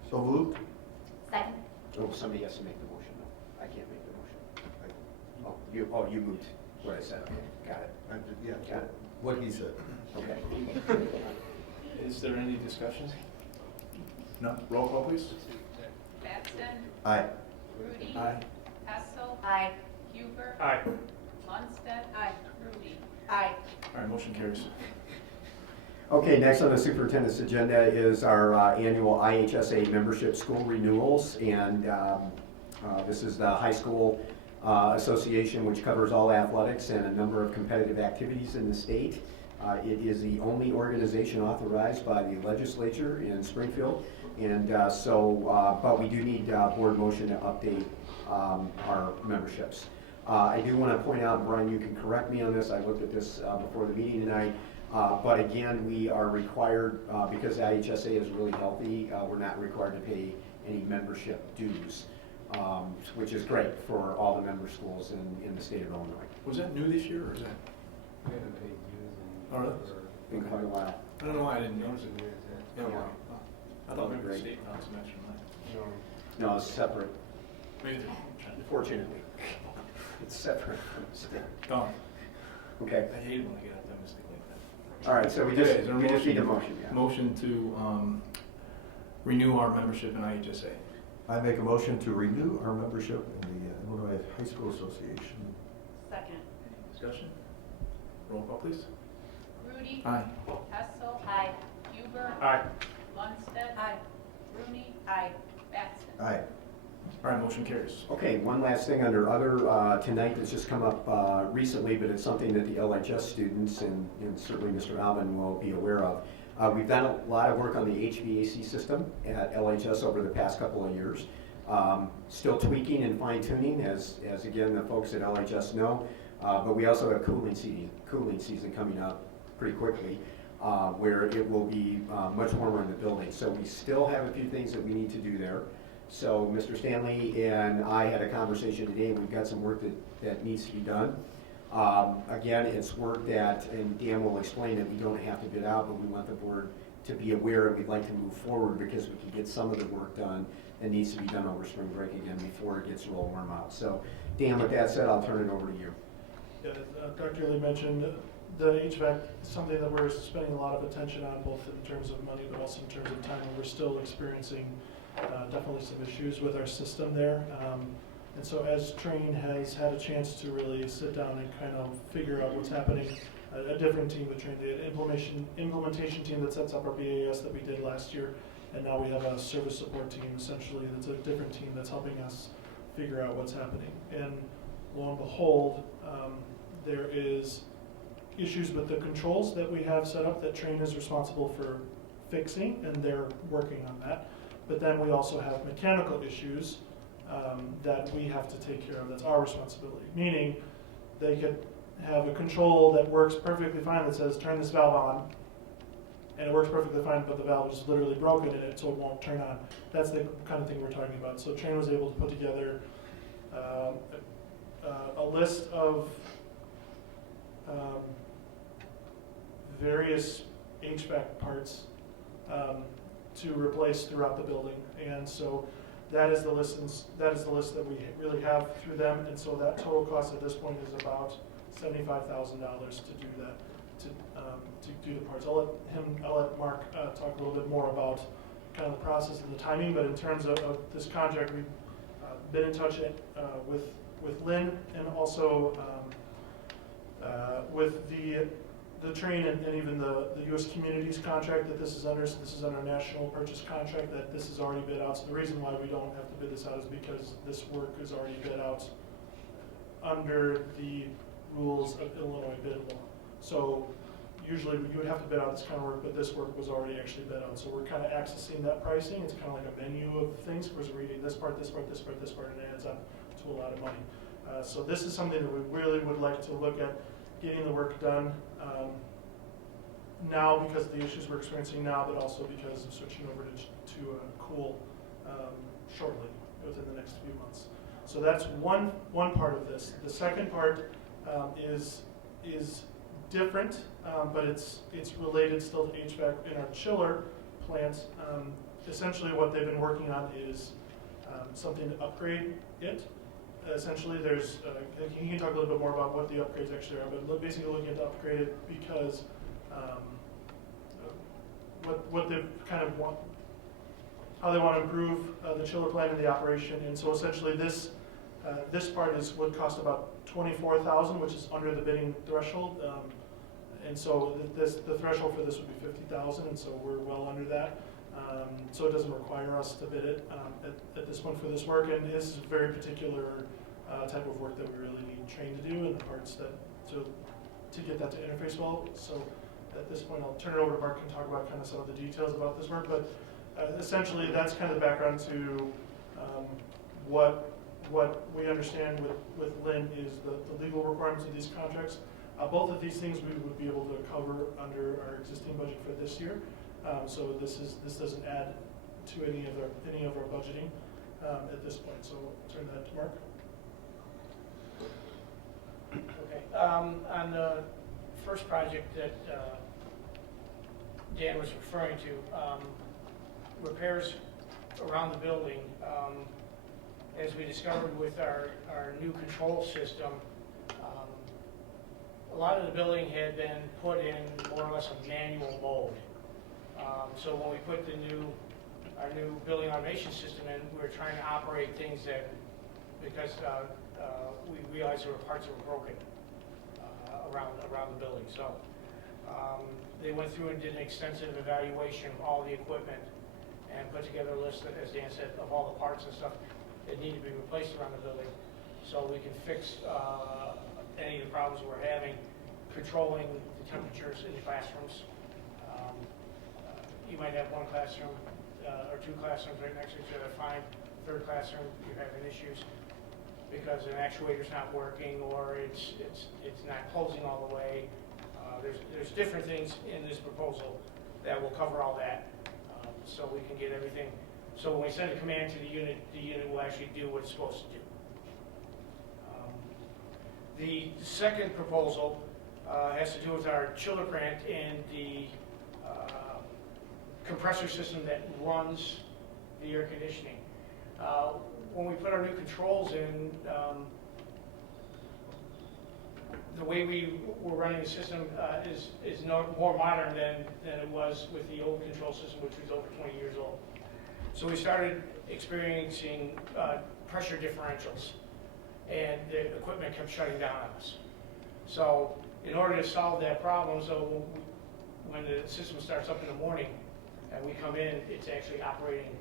So moved. Second. Oh, somebody has to make the motion. No, I can't make the motion. You moved what I said. Okay, got it. Yeah, Got it. what he said. Okay. Is there any discussion? No. Roll call, please. Batson. Aye. Rudy. Aye. Hessel. Aye. Huber. Aye. Lundstedt. Aye. Rudy. Aye. All right, motion carries. Okay, next on the superintendent's agenda is our annual IHSA membership school renewals, and this is the high school association, which covers all athletics and a number of competitive activities in the state. It is the only organization authorized by the legislature in Springfield, and but we do need board motion to update our memberships. I do want to point out, Brian, you can correct me on this, I looked at this before the meeting tonight, but again, we are required, because IHSA is really healthy, we're not required to pay any membership dues, which is great for all the member schools in the state of Illinois. Was that new this year, or is that? We haven't paid dues Oh, really? In quite a while. I don't know why I didn't notice it. Yeah, Yeah. well, I thought maybe the state found some extra money. No, it's separate, Maybe they're fortunately. It's separate from the state. Darn. Okay. I hate when I get optimistic like that. All right, so we Okay, just, is there a we just need a motion, yeah. Motion to renew our membership in IHSA. I make a motion to renew our membership in the Illinois High School Association. Second. Discussion? Roll call, please. Rudy. Aye. Hessel. Aye. Huber. Aye. Lundstedt. Aye. Rooney. Aye. Batson. Aye. All right, motion carries. Okay, one last thing under other tonight that's just come up recently, but it's something that the LHS students and certainly Mr. Alvin will be aware of. We've done a lot of work on the HVAC system at LHS over the past couple of years. Still tweaking and fine tuning, as again the folks at LHS know. But we also have cooling season coming up pretty quickly, where it will be much warmer in the building. So we still have a few things that we need to do there. So Mr. Stanley and I had a conversation today, and we've got some work that needs to be done. Again, it's work that, and Dan will explain that we don't have to bid out, but we want the board to be aware and we'd like to move forward because we can get some of the work done that needs to be done over spring break again before it gets real warm out. So Dan, with that said, I'll turn it over to you. Yeah, Dr. Lee mentioned the HVAC is something that we're spending a lot of attention on, both in terms of money, but also in terms of time. And we're still experiencing definitely some issues with our system there. And so as Train has had a chance to really sit down and kind of figure out what's happening, a different team with Train, the implementation team that sets up our BAS that we did last year, and now we have a service support team essentially that's a different team that's helping us figure out what's happening. And lo and behold, there is issues with the controls that we have set up that Train is responsible for fixing, and they're working on that. But then we also have mechanical issues that we have to take care of. That's our responsibility. Meaning, they could have a control that works perfectly fine that says turn this valve on, and it works perfectly fine, but the valve is literally broken in it, so it won't turn on. That's the kind of thing we're talking about. So Train was able to put together a list of various HVAC parts to replace throughout the building, and so that is the list. That is the list that we really have through them, and so that total cost at this point is about $75,000 to do that, to do the parts. I'll let Mark talk a little bit more about kind of the process and the timing. But in terms of this contract, we've been in touch with Lynn and also with the Train and even the U.S. Communities contract that this is under. So this is under a national purchase contract that this is already bid out. So the reason why we don't have to bid this out is because this work is already bid out under the rules of Illinois bid law. So usually you would have to bid out this kind of work, but this work was already actually bid out. So we're kind of accessing that pricing. It's kind of like a menu of things. Because we're reading this part, this part, this part, this part, and it adds up to a lot of money. So this is something that we really would like to look at getting the work done now because of the issues we're experiencing now, but also because of switching over to cool shortly within the next few months. So that's one part of this. The second part is different, but it's related still to HVAC in our chiller plant. Essentially, what they've been working on is something to upgrade it. Essentially, there's you can talk a little bit more about what the upgrades actually are, but basically looking to upgrade it because what they kind of want, how they want to improve the chiller plant and the operation. And so essentially, this part would cost about 24,000, which is under the bidding threshold. And so the threshold for this would be 50,000, and so we're well under that. So it doesn't require us to bid it at this point for this work, and it is a very particular type of work that we really need trained to do, and the parts that to get that to interface well. So at this point, I'll turn it over to Mark and talk about kind of some of the details about this work. But essentially, that's kind of the background to what we understand with Lynn is the legal requirements of these contracts. Both of these things we would be able to cover under our existing budget for this year. So this doesn't add to any of our budgeting at this point. So I'll turn that to Mark. Okay. On the first project that Dan was referring to, repairs around the building, as we discovered with our new control system, a lot of the building had been put in more or less a manual mode. So when we put our new building automation system in, we were trying to operate things because we realized there were parts that were broken around the building. So they went through and did an extensive evaluation of all the equipment and put together a list, as Dan said, of all the parts and stuff that need to be replaced around the building, so we can fix any of the problems we're having, controlling the temperatures in the classrooms. You might have one classroom or two classrooms right next to each other, fine. Third classroom, you're having issues because an actuator's not working or it's not closing all the way. There's different things in this proposal that will cover all that, so we can get everything. So when we send a command to the unit will actually do what it's supposed to do. The second proposal has to do with our chiller plant and the compressor system that runs the air conditioning. When we put our new controls in, the way we were running the system is more modern than it was with the old control system, which was over 20 years old. So we started experiencing pressure differentials, and the equipment kept shutting down on us. So in order to solve that problem, so when the system starts up in the morning and we come in, it's actually operating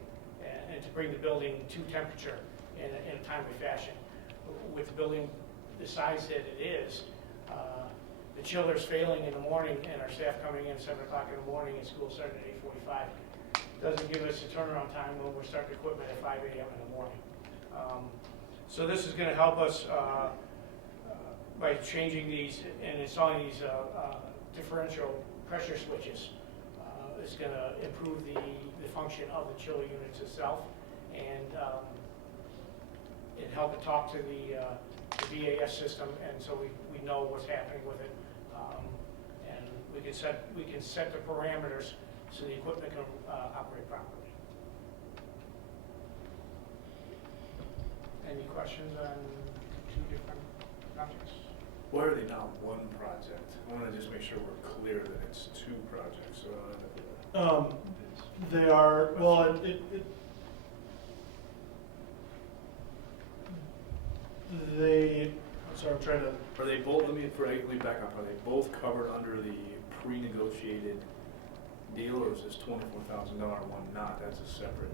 and to bring the building to temperature in a timely fashion. With the building the size that it is, the chiller's failing in the morning and our staff coming in at 7 o'clock in the morning and school starting at 8:45 doesn't give us a turnaround time when we're starting equipment at 5 a.m. in the morning. So this is going to help us by changing these and installing these differential pressure switches. It's going to improve the function of the chiller units itself, and it help it talk to the VAS system, and so we know what's happening with it, and we can set the parameters so the equipment can operate properly. Any questions on two different projects? Why are they not one project? I want to just make sure we're clear that it's two projects. So they are, well, I'm sorry, I'm trying to. Are they both, let me back up, are they both covered under the pre-negotiated deal, or is this $24,000 one not? That's a separate.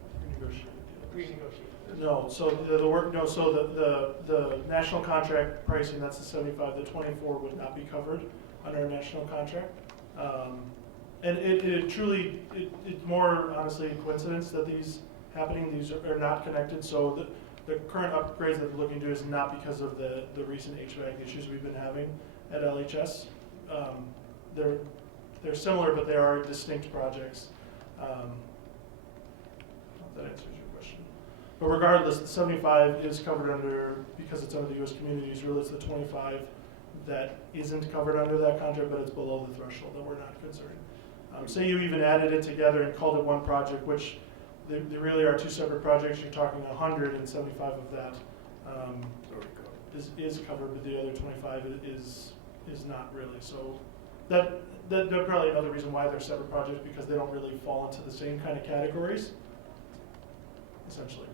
Pre-negotiated. No, so the work, no, so the national contract pricing, that's the 75, the 24 would not be covered under a national contract. And it truly, it's more honestly a coincidence that these are not connected. So the current upgrades that we're looking to do is not because of the recent HVAC issues we've been having at LHS. They're similar, but they are distinct projects. I hope that answers your question. But regardless, the 75 is covered under, because it's under the U.S. Communities Rule, it's the 25 that isn't covered under that contract, but it's below the threshold that we're not concerned. Say you even added it together and called it one project, which they really are two separate projects. You're talking 175 of that is covered, but the other 25 is not really. So that's probably another reason why they're separate projects, because they don't really fall into the same kind of categories, essentially.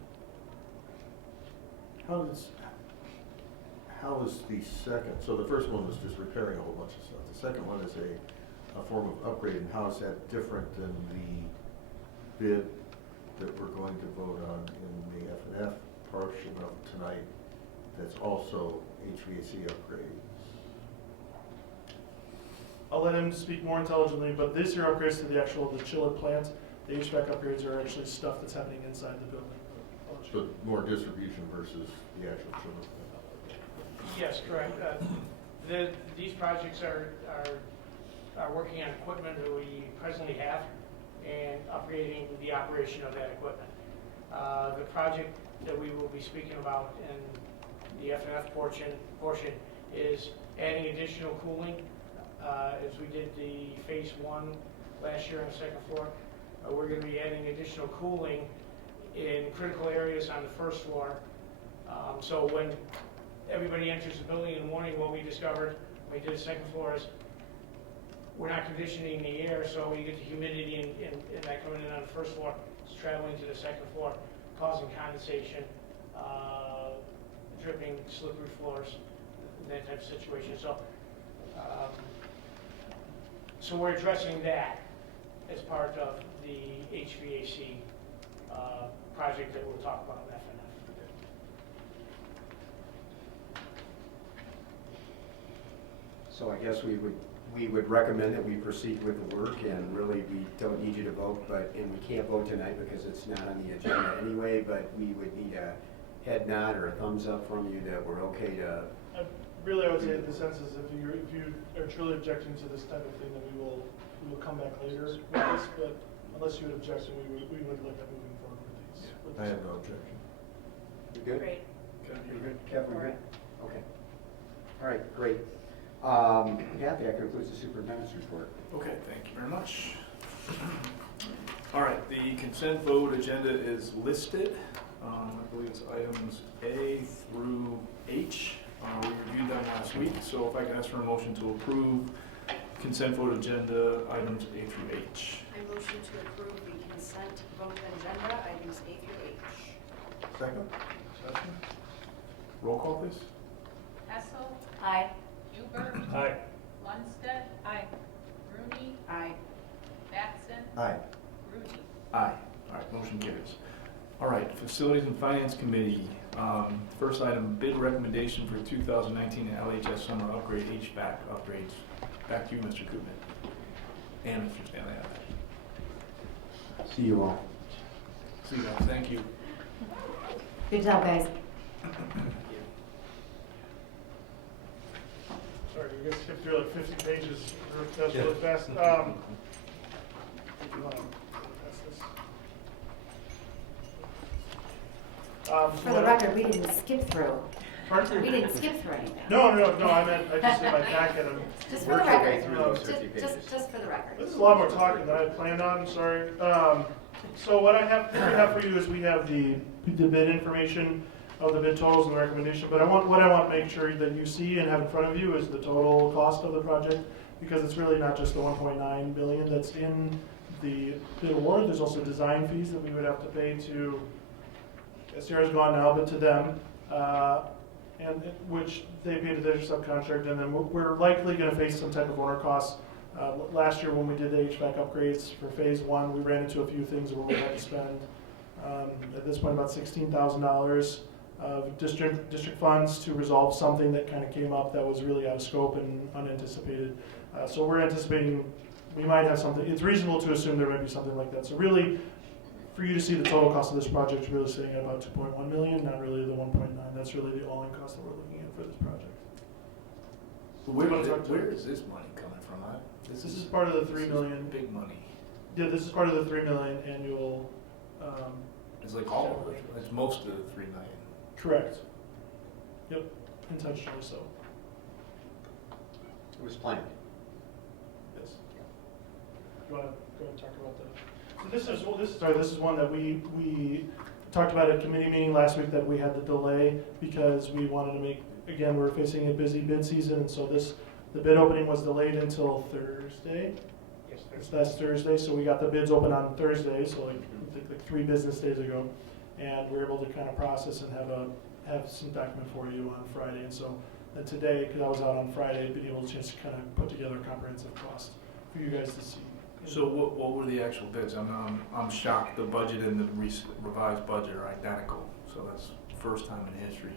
how is the second, so the first one was just repairing a whole bunch of stuff. The second one is a form of upgrade, and how is that different than the bid that we're going to vote on in the F&F portion of tonight that's also HVAC upgrades? I'll let him speak more intelligently, but this year upgrades to the chiller plant. The HVAC upgrades are actually stuff that's happening inside the building. So more distribution versus the actual chiller plant? Yes, correct. These projects are working on equipment that we presently have and upgrading the operation of that equipment. The project that we will be speaking about in the F&F portion is adding additional cooling. As we did the phase 1 last year on the second floor, we're going to be adding additional cooling in critical areas on the first floor. So when everybody enters the building in the morning, what we discovered when we did the second floor is we're not conditioning the air, so you get the humidity and that coming in on the first floor, it's traveling to the second floor, causing condensation, dripping, slippery floors, that type of situation. So we're addressing that as part of the HVAC project that we'll talk about in F&F. So I guess we would recommend that we proceed with the work, and really we don't need you to vote, and we can't vote tonight because it's not on the agenda anyway, but we would need a head nod or a thumbs up from you that we're okay to. Really, I would say the sense is if you are truly objecting to this type of thing, then we will come back later with this, but unless you would object, we would look at moving forward with these. I have no objection. You good? Great. You good? Kev, we good? Okay. All right, great. Kathy, that concludes the superintendent's report. Okay, thank you very much. All right, the consent vote agenda is listed. I believe it's items A through H. We reviewed them last week, so if I can ask for a motion to approve consent vote agenda items A through H. I motion to approve the consent vote agenda items A through H. Second? Discussion? Roll call, please. Hessel. Aye. Huber. Aye. Lundstedt. Aye. Rooney. Aye. Batson. Aye. Rudy. Aye. All right, motion carries. All right, Facilities and Finance Committee. First item, bid recommendation for 2019 LHS summer upgrade HVAC upgrades. Back to you, Mr. Koopman. And Mr. Stanley. See you all. See you guys. Thank you. Good job, guys. Sorry, you guys skipped through like 50 pages. That's really fast. You wanna pass this? For the record, we didn't skip through. Pardon? We didn't skip through anything. No, I meant, I just in my packet. Just for the Work your way record. through those 50 pages. Just for the record. This is a lot more talking than I had planned on, sorry. So what we have for you is we have the bid information of the bid totals and the recommendation, but what I want to make sure that you see and have in front of you is the total cost of the project, because it's really not just the 1.9 billion that's in the bid award. There's also design fees that we would have to pay to, Sierra's gone now, but to them, and which they pay to their subcontract, and then we're likely going to face some type of owner costs. Last year when we did the HVAC upgrades for phase 1, we ran into a few things where we had to spend, at this point, about $16,000 of district funds to resolve something that kind of came up that was really out of scope and unanticipated. So we're anticipating we might have something. It's reasonable to assume there might be something like that. So really, for you to see the total cost of this project is really sitting at about 2.1 million, not really the 1.9. That's really the all-in cost that we're looking at for this project. Where is this money coming from? This is part of the 3 million. Big money. Yeah, this is part of the 3 million annual. It's like all of it. It's most of the 3 million. Correct. Yep, intentionally so. It was planned. Yes. You want to go and talk about that? So this is one that we talked about at committee meeting last week, that we had the delay because we wanted to make, again, we're facing a busy bid season, and so the bid opening was delayed until Thursday. Yes, That's Thursday, so we got the bids open on Thursday, so like 3 business days ago, and we were able to kind of process and have some document for you on Friday. And so then today, because I was out on Friday, I've been able to chance to kind of put together a comprehensive cost for you guys to see. So what were the actual bids? I'm shocked. The budget and the revised budget are identical. So that's the first time in history.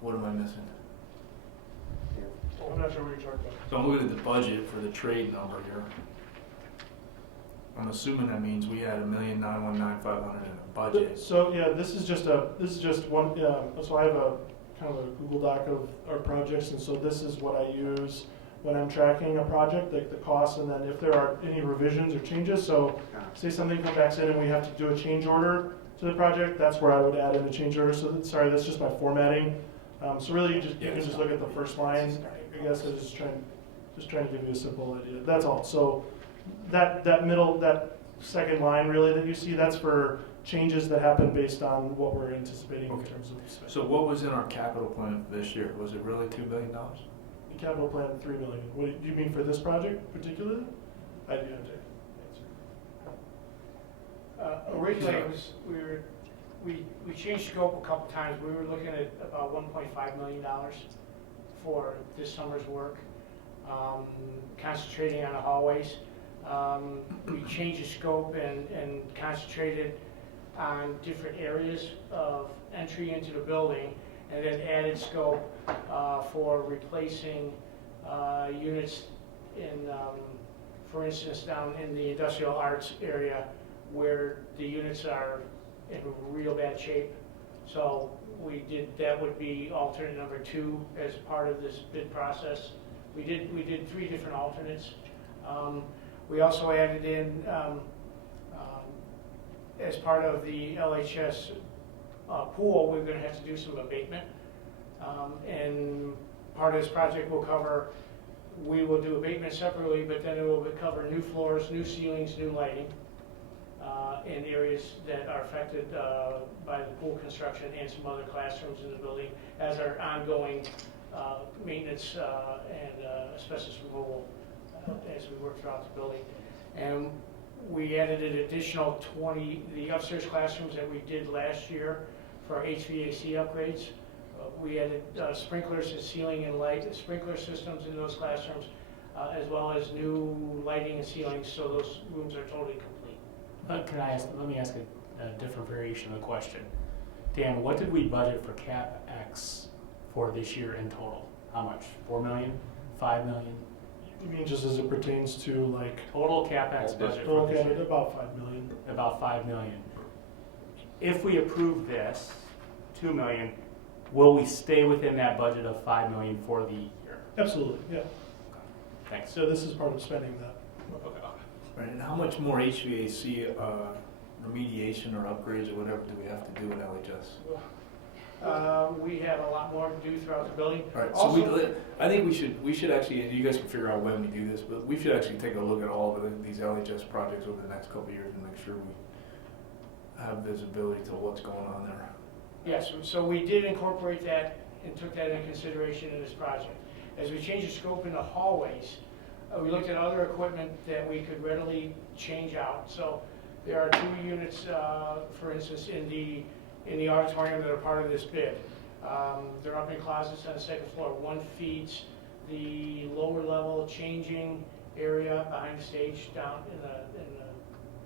What am I missing? I'm not sure what you're talking about. So I'm looking at the budget for the trade number here. I'm assuming that means we had $1,919,500 in the budget. So yeah, this is just one. So I have a kind of a Google Doc of our projects, and so this is what I use when I'm tracking a project, like the costs, and then if there are any revisions or changes. So say something comes back in and we have to do a change order to the project, that's where I would add in a change order. So sorry, that's just by formatting. So really, you can just look at the first line. I guess I was just trying to give you a simple idea. That's all. So that second line really that you see, that's for changes that happen based on what we're anticipating in terms of spending. So what was in our capital plan for this year? Was it really $2 billion? The capital plan, $3 million. What do you mean for this project particularly? I do have to answer. Originally, it was, we changed scope a couple times. We were looking at about $1.5 million for this summer's work, concentrating on the hallways. We changed the scope and concentrated on different areas of entry into the building, and then added scope for replacing units in, for instance, down in the industrial arts area where the units are in real bad shape. So that would be alternate number 2 as part of this bid process. We did 3 different alternates. We also added in, as part of the LHS pool, we're going to have to do some abatement. And part of this project will cover, we will do abatement separately, but then it will cover new floors, new ceilings, new lighting in areas that are affected by the pool construction and some other classrooms in the building as our ongoing maintenance and asbestos removal as we work throughout the building. And we added an additional 20, the upstairs classrooms that we did last year for our HVAC upgrades. We added sprinklers and ceiling and light sprinkler systems in those classrooms, as well as new lighting and ceilings, so those rooms are totally complete. Let me ask a different variation of the question. Dan, what did we budget for CapEx for this year in total? How much? 4 million? 5 million? You mean just as it pertains to like total CapEx budget for this year? About 5 million. About 5 million. If we approve this, 2 million, will we stay within that budget of 5 million for the year? Absolutely, yeah. Thanks. So this is part of spending that. Okay. Right, and how much more HVAC remediation or upgrades or whatever do we have to do at LHS? We have a lot more to do throughout the building. All right, so I think we should actually, you guys can figure out when we do this, but we should actually take a look at all of these LHS projects over the next couple of years and make sure we have visibility to what's going on there. Yes, so we did incorporate that and took that into consideration in this project. As we changed the scope in the hallways, we looked at other equipment that we could readily change out. So there are 2 units, for instance, in the auditorium that are part of this bid. They're up in closets on the second floor. One feeds the lower level changing area behind the stage down in the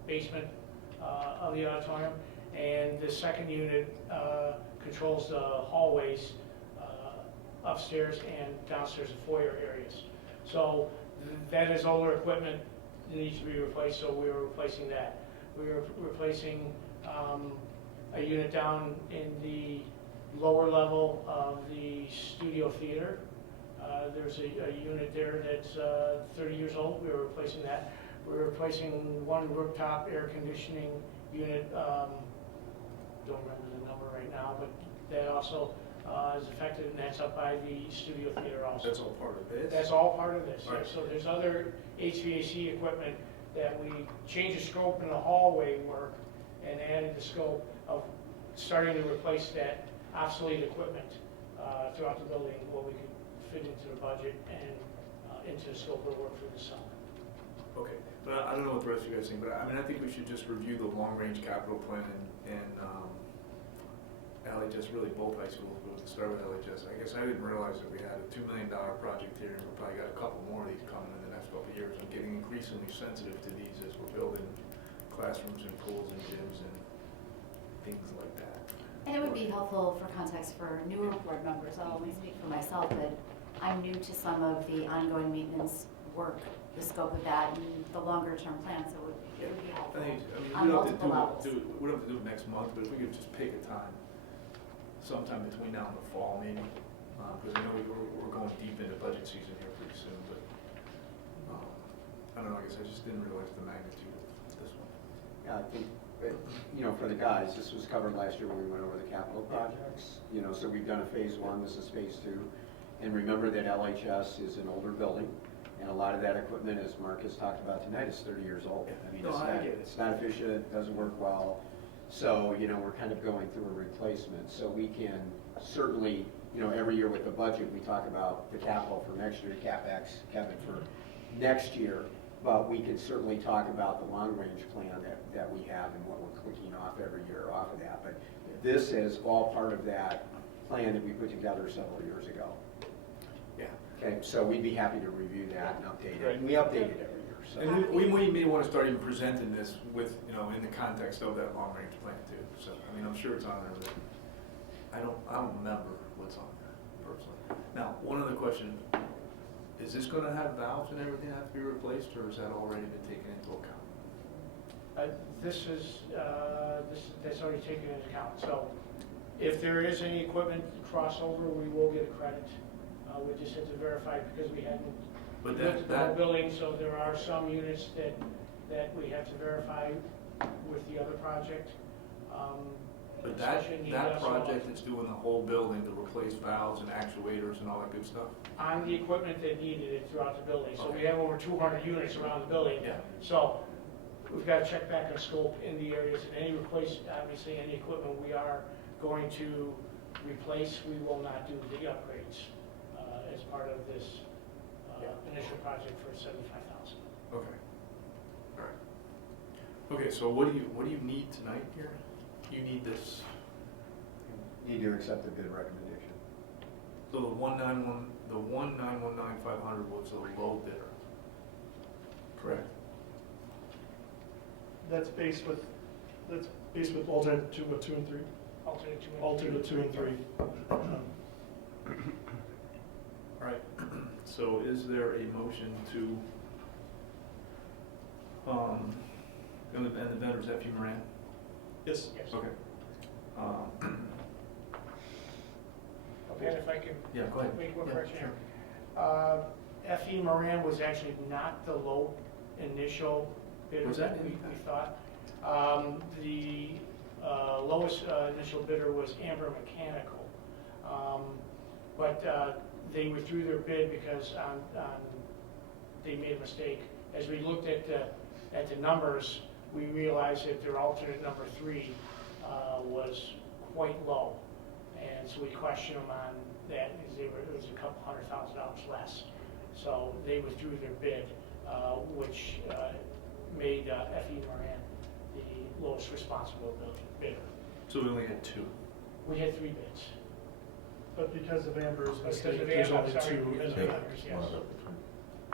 basement of the auditorium. And the second unit controls the hallways upstairs and downstairs, the foyer areas. So that is older equipment that needs to be replaced, so we were replacing that. We were replacing a unit down in the lower level of the studio theater. There's a unit there that's 30 years old. We were replacing that. We were replacing one rooftop air conditioning unit. Don't remember the number right now, but that also is affected, and that's up by the studio theater also. That's all part of this? That's all part of this. Right. So there's other HVAC equipment that we changed the scope in the hallway work and added the scope of starting to replace that obsolete equipment throughout the building, what we could fit into the budget and into the scope of work for the summer. Okay, but I don't know what the rest of you guys think, but I mean, I think we should just review the long-range capital plan and LHS, really both high schools, but to start with LHS, I guess I didn't realize that we had a $2 million project here, and we've probably got a couple more of these coming in the next couple of years. I'm getting increasingly sensitive to these as we're building classrooms and pools and gyms and things like that. And it would be helpful for context for newer board members. I'll only speak for myself that I'm new to some of the ongoing maintenance work, the scope of that, and the longer term plan, so it would be helpful I mean, on we don't multiple levels. we don't have to do it next month, but if we could just pick a time, sometime between now and the fall maybe, because I know we're going deep into budget season here pretty soon, but I don't know, I guess I just didn't realize the magnitude of this one. Yeah, I think, for the guys, this was covered last year when we went over the capital projects. So we've done a phase 1, this is phase 2. And remember that LHS is an older building, and a lot of that equipment, as Mark has talked about tonight, is 30 years old. I mean, it's not efficient, it doesn't work well. So, we're kind of going through a replacement. So we can certainly, every year with the budget, we talk about the capital for next year, CapEx, Kevin, for next year. But we can certainly talk about the long-range plan that we have and what we're clicking off every year off of that. But this is all part of that plan that we put together several years ago. Yeah. Okay, so we'd be happy to review that and update it. And we update it every year. So. And we may want to start even presenting this with, in the context of that long-range plan too. So, I mean, I'm sure it's on there, but I don't remember what's on there personally. Now, one other question, is this going to have valves and everything have to be replaced, or has that already been taken into account? That's already taken into account. So if there is any equipment crossover, we will get a credit. We just had to verify because we hadn't looked at the whole building, so there are some units that we have to verify with the other project. But that project is doing the whole building to replace valves and actuators and all that good stuff? On the equipment that needed it throughout the building. So we have over 200 units around the building. Yeah. So we've got to check back on scope in the areas, and obviously any equipment we are going to replace, we will not do the upgrades as part of this initial project for $75,000. Okay. All right. Okay, so what do you need tonight here? You need this. You need to accept the bid recommendation. So the 1919500 was the low bidder. Correct. That's based with alternate 2 and 3. Alternate 2 and 3. All right. So is there a motion to and the vendor is F.E. Moran? Yes. Okay. And if I can make one correction here. F.E. Moran was actually not the low initial bidder that we thought. The lowest initial bidder was Amber Mechanical. But they withdrew their bid because they made a mistake. As we looked at the numbers, we realized that their alternate number 3 was quite low. And so we questioned them on that because it was a couple $100,000 less. So they withdrew their bid, which made F.E. Moran the lowest responsible bidder. So we only had 2? We had 3 bids. But because of Amber's mistake, there's only 2 in the vendors. Yes.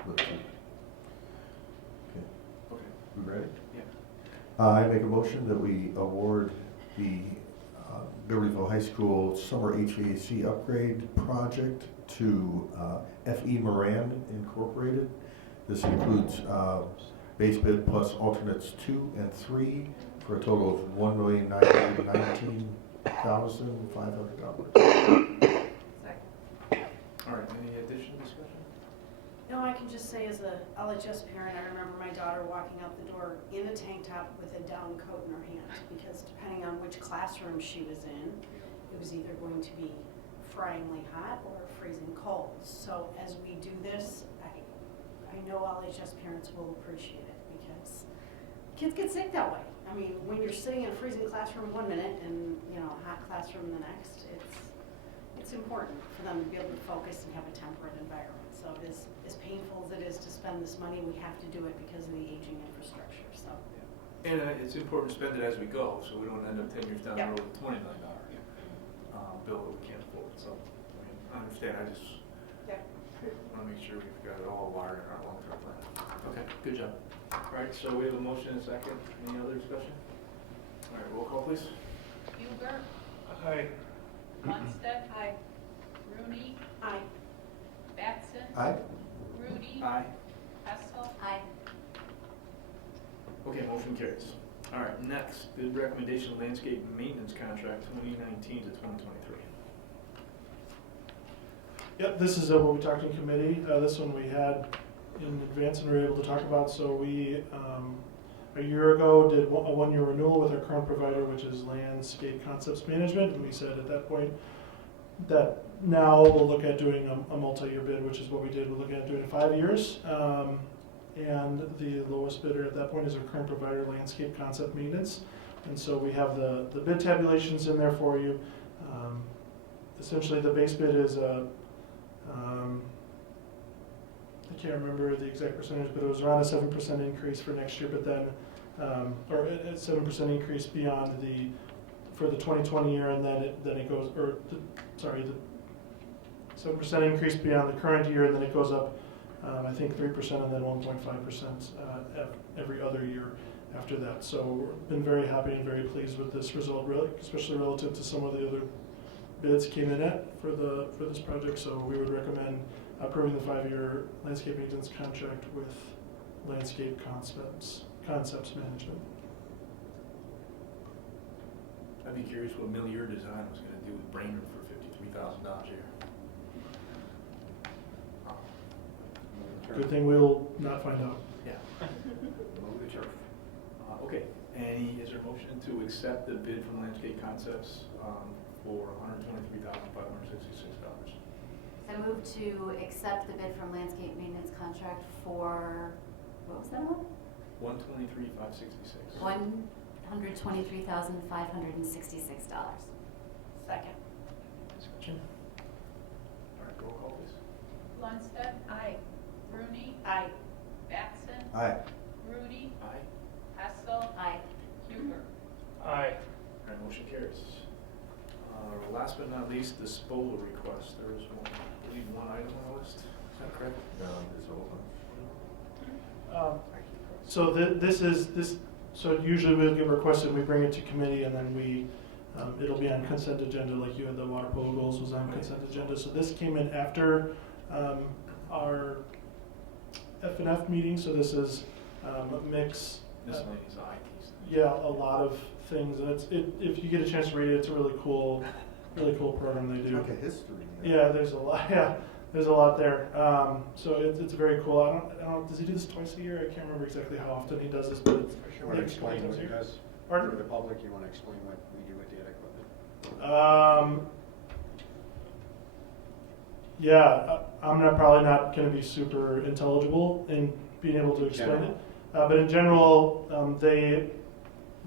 Okay. We ready? Yeah. I make a motion that we award the Beverlyville High School Summer HVAC Upgrade Project to F.E. Moran Incorporated. This includes base bid plus alternates 2 and 3 for a total of $1,919,500. All right, any additional discussion? No, I can just say as a LHS parent, I remember my daughter walking out the door in a tank top with a down coat in her hand, because depending on which classroom she was in, it was either going to be fryingly hot or freezing cold. So as we do this, I know LHS parents will appreciate it, because kids get sick that way. I mean, when you're sitting in a freezing classroom one minute and a hot classroom the next, it's important for them to be able to focus and have a temperate environment. So as painful as it is to spend this money, we have to do it because of the aging infrastructure. So. And it's important to spend it as we go, so we don't end up 10 years down the road with $20 million. bill that we can't afford, so, I mean, I understand, I just want to make sure we've got it all wired in our long-term plan. Okay, good job. All right, so we have a motion and a second. Any other discussion? All right, roll call, please. Huber, Aye. Munstead. Aye. Rooney, Aye. Batson, Aye. Grudy, Aye. Hessel, Aye. Okay, motion carries. All right, next, bid recommendation landscape maintenance contract 2019 to 2023. Yep, this is what we talked in committee. This one we had in advance and we were able to talk about. So we, a year ago, did a one-year renewal with our current provider, which is Landscape Concepts Management. And we said at that point that now we'll look at doing a multi-year bid, which is what we did. We're looking at doing 5 years. And the lowest bidder at that point is our current provider, Landscape Concept Maintenance. And so we have the bid tabulations in there for you. Essentially, the base bid is I can't remember the exact percentage, but it was around a 7% increase for next year, but then, or a 7% increase beyond for the 2020 year, and then it goes, or, the 7% increase beyond the current year, and then it goes up, I think 3% and then 1.5% every other year after that. So we've been very happy and very pleased with this result, really, especially relative to some of the other bids came in at for this project. So we would recommend approving the 5-year landscape maintenance contract with Landscape Concepts Management. I'd be curious what Millier Design was going to do with Brainerd for $53,000 a year. Good thing we'll not find out. Yeah. Move the turf. Okay. Is there a motion to accept the bid from Landscape Concepts for $123,566? I move to accept the bid from Landscape Maintenance Contract for, what was that one? $123,566. $123,566. Second. Discussion. All right, roll call, please. Lundstedt. Aye. Rooney, Aye. Batson, Aye. Grudy, Aye. Hessel, Aye. Huber. Aye. All right, motion carries. Last but not least, disposal request. There is one, I believe, one item on the list. Is that correct? No, it's over. So so usually we'll get requested, we bring it to committee, and then it'll be on consent agenda, like you had the water polo goals was on consent agenda. So this came in after our F&F meeting, so this is a mix. Miscellaneous ITs. Yeah, a lot of things, and if you get a chance to read it, it's a really cool program they do. Like a history. Yeah, there's a lot. Yeah, there's a lot there. So it's very cool. I don't. Does he do this twice a year? I can't remember exactly how often he does this, but it's You want to explain what he does Pardon? for the public? You want to explain what we do with the equipment? Yeah, I'm probably not going to be super intelligible in being able to explain it. But in general, they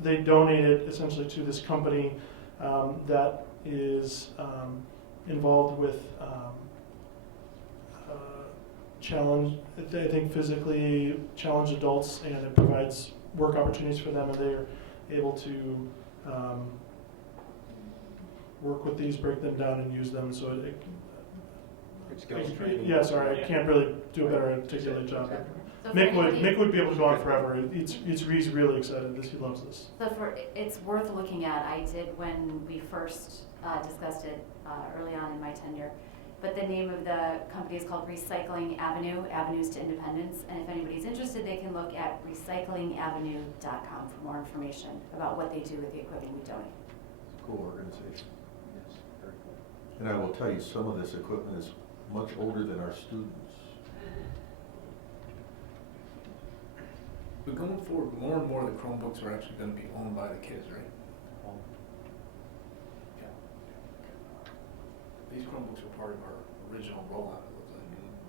donate it essentially to this company that is involved with physically challenged adults, and it provides work opportunities for them, and they're able to work with these, break them down, and use them. So yeah, sorry, I can't really do a better articulate job. So Mick would be able to go on forever. He's really excited. He loves this. So it's worth looking at. I did when we first discussed it early on in my tenure. But the name of the company is called Recycling Avenue, Avenues to Independence. And if anybody's interested, they can look at recyclingavenue.com for more information about what they do with the equipment we donate. It's a cool organization. Yes, very cool. And I will tell you, some of this equipment is much older than our students. But going forward, more and more of the Chromebooks are actually going to be owned by the kids, right? Yeah. These Chromebooks were part of our original rollout, it looks like.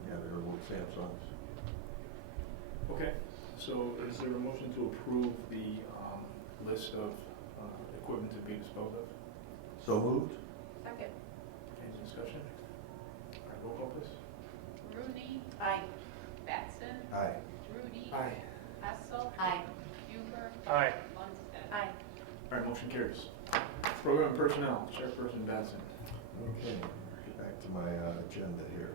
Yeah, they're little Samsungs. Okay, so is there a motion to approve the list of equipment to be disposed of? So moved. Second. Any discussion? All right, roll call, please. Rooney, Aye. Batson, Aye. Grudy, Aye. Hessel, Aye. Huber, Aye. Lundstedt. Aye. All right, motion carries. Program personnel, Chairperson Batson. Okay, get back to my agenda here.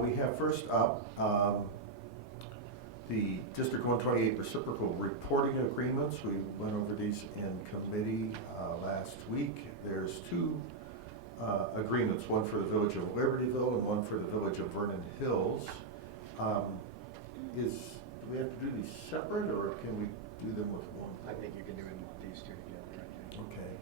We have first up the District 128 Reciprocal Reporting Agreements. We went over these in committee last week. There's two agreements, one for the Village of Libertyville and one for the Village of Vernon Hills. Do we have to do these separate, or can we do them with one? I think you can do these two together. Okay.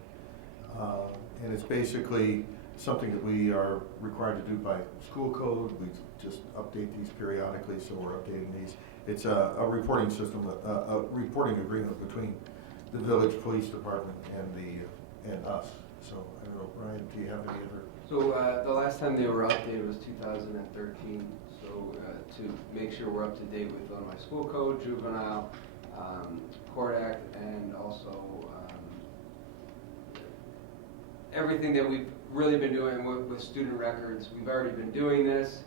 And it's basically something that we are required to do by school code. We just update these periodically, so we're updating these. It's a reporting system, a reporting agreement between the village police department and us. So I don't know, Brian, do you have any other? So the last time they were updated was 2013. So to make sure we're up to date with Illinois School Code, Juvenile, Court Act, and also everything that we've really been doing with student records. We've already been doing this.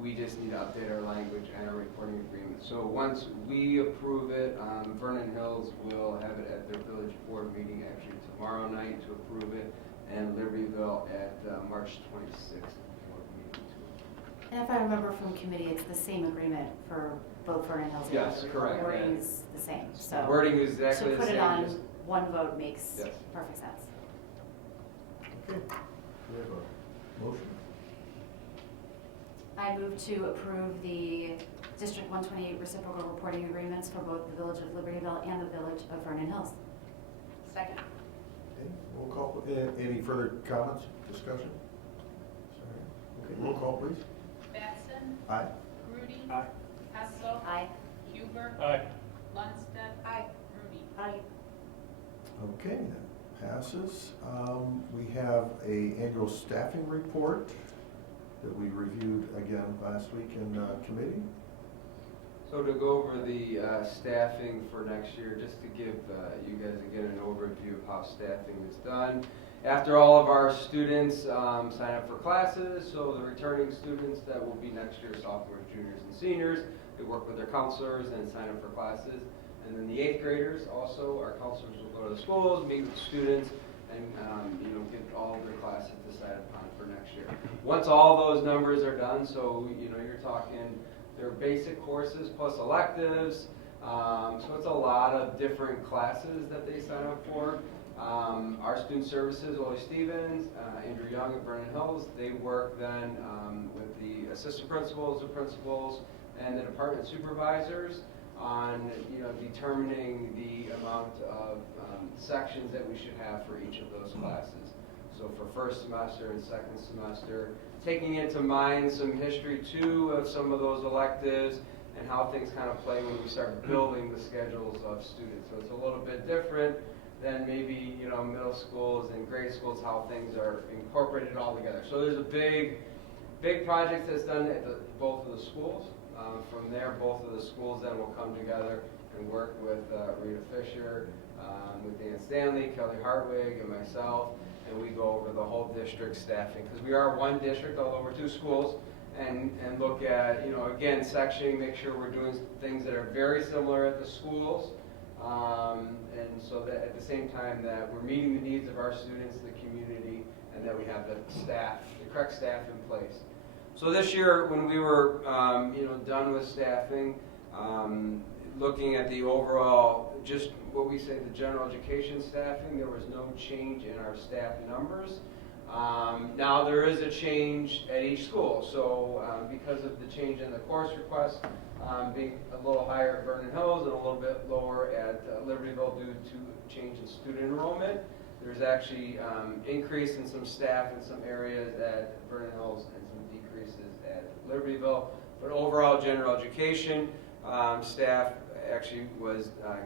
We just need to update our language and our reporting agreement. So once we approve it, Vernon Hills will have it at their village board meeting actually tomorrow night to approve it, and Libertyville at March 26th. And if I remember from committee, it's the same agreement for both Vernon Hills and Yes, Libertyville. correct. The wording is the same, so. Wording is exactly the to put same, it on just- one vote makes Yes. perfect sense. Okay. We have a motion. I move to approve the District 128 reciprocal reporting agreements for both the Village of Libertyville and the Village of Vernon Hills. Second. Okay, roll call. Any further comments, discussion? Sorry. Okay, roll call, please. Batson. Aye. Grudy. Aye. Hessel. Aye. Huber. Aye. Lundstedt. Aye. Rooney. Aye. Okay, that passes. We have a annual staffing report that we reviewed again last week in committee. So to go over the staffing for next year, just to give you guys again an overview of how staffing is done. After all of our students sign up for classes, so the returning students that will be next year, sophomores, juniors, and seniors, they work with their counselors and sign up for classes. And then the 8th graders also, our counselors will go to the schools, meet with students, and get all of their classes decided upon for next year. Once all those numbers are done, so you're talking their basic courses plus electives, so it's a lot of different classes that they sign up for. Our student services, Oli Stevens, Andrew Young at Vernon Hills, they work then with the assistant principals, the principals, and the department supervisors on determining the amount of sections that we should have for each of those classes. So for first semester and second semester, taking into mind some history too of some of those electives and how things kind of play when we start building the schedules of students. So it's a little bit different than maybe middle schools and grade schools, how things are incorporated all together. So there's a big project that's done at both of the schools. From there, both of the schools then will come together and work with Rita Fisher, with Dan Stanley, Kelly Hartwig, and myself, and we go over the whole district staffing, because we are one district, although we're 2 schools, and look at, again, sectioning, make sure we're doing things that are very similar at the schools, and so that at the same time that we're meeting the needs of our students, the community, and that we have the correct staff in place. So this year, when we were, done with staffing, looking at the overall, just what we say, the general education staffing, there was no change in our staff numbers. Now there is a change at each school. So because of the change in the course request, being a little higher at Vernon Hills and a little bit lower at Libertyville due to change in student enrollment, there's actually increase in some staff in some areas at Vernon Hills and some decreases at Libertyville. But overall, general education staff actually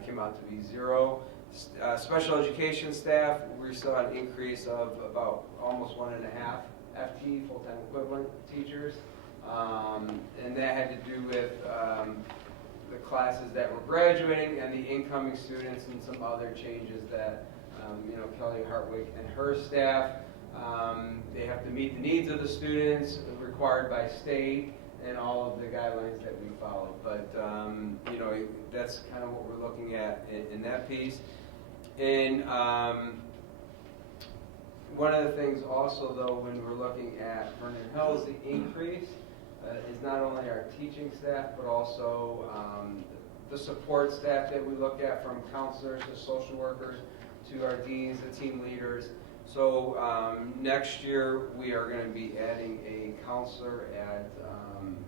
came out to be 0. Special education staff, we saw an increase of about almost 1.5 FTE, full-time equivalent teachers. And that had to do with the classes that were graduating and the incoming students and some other changes that Kelly Hartwig and her staff, they have to meet the needs of the students required by state and all of the guidelines that we follow. But that's kind of what we're looking at in that piece. In One of the things also, though, when we're looking at Vernon Hills, the increase is not only our teaching staff, but also the support staff that we look at, from counselors to social workers to our deans, the team leaders. So next year we are going to be adding a counselor at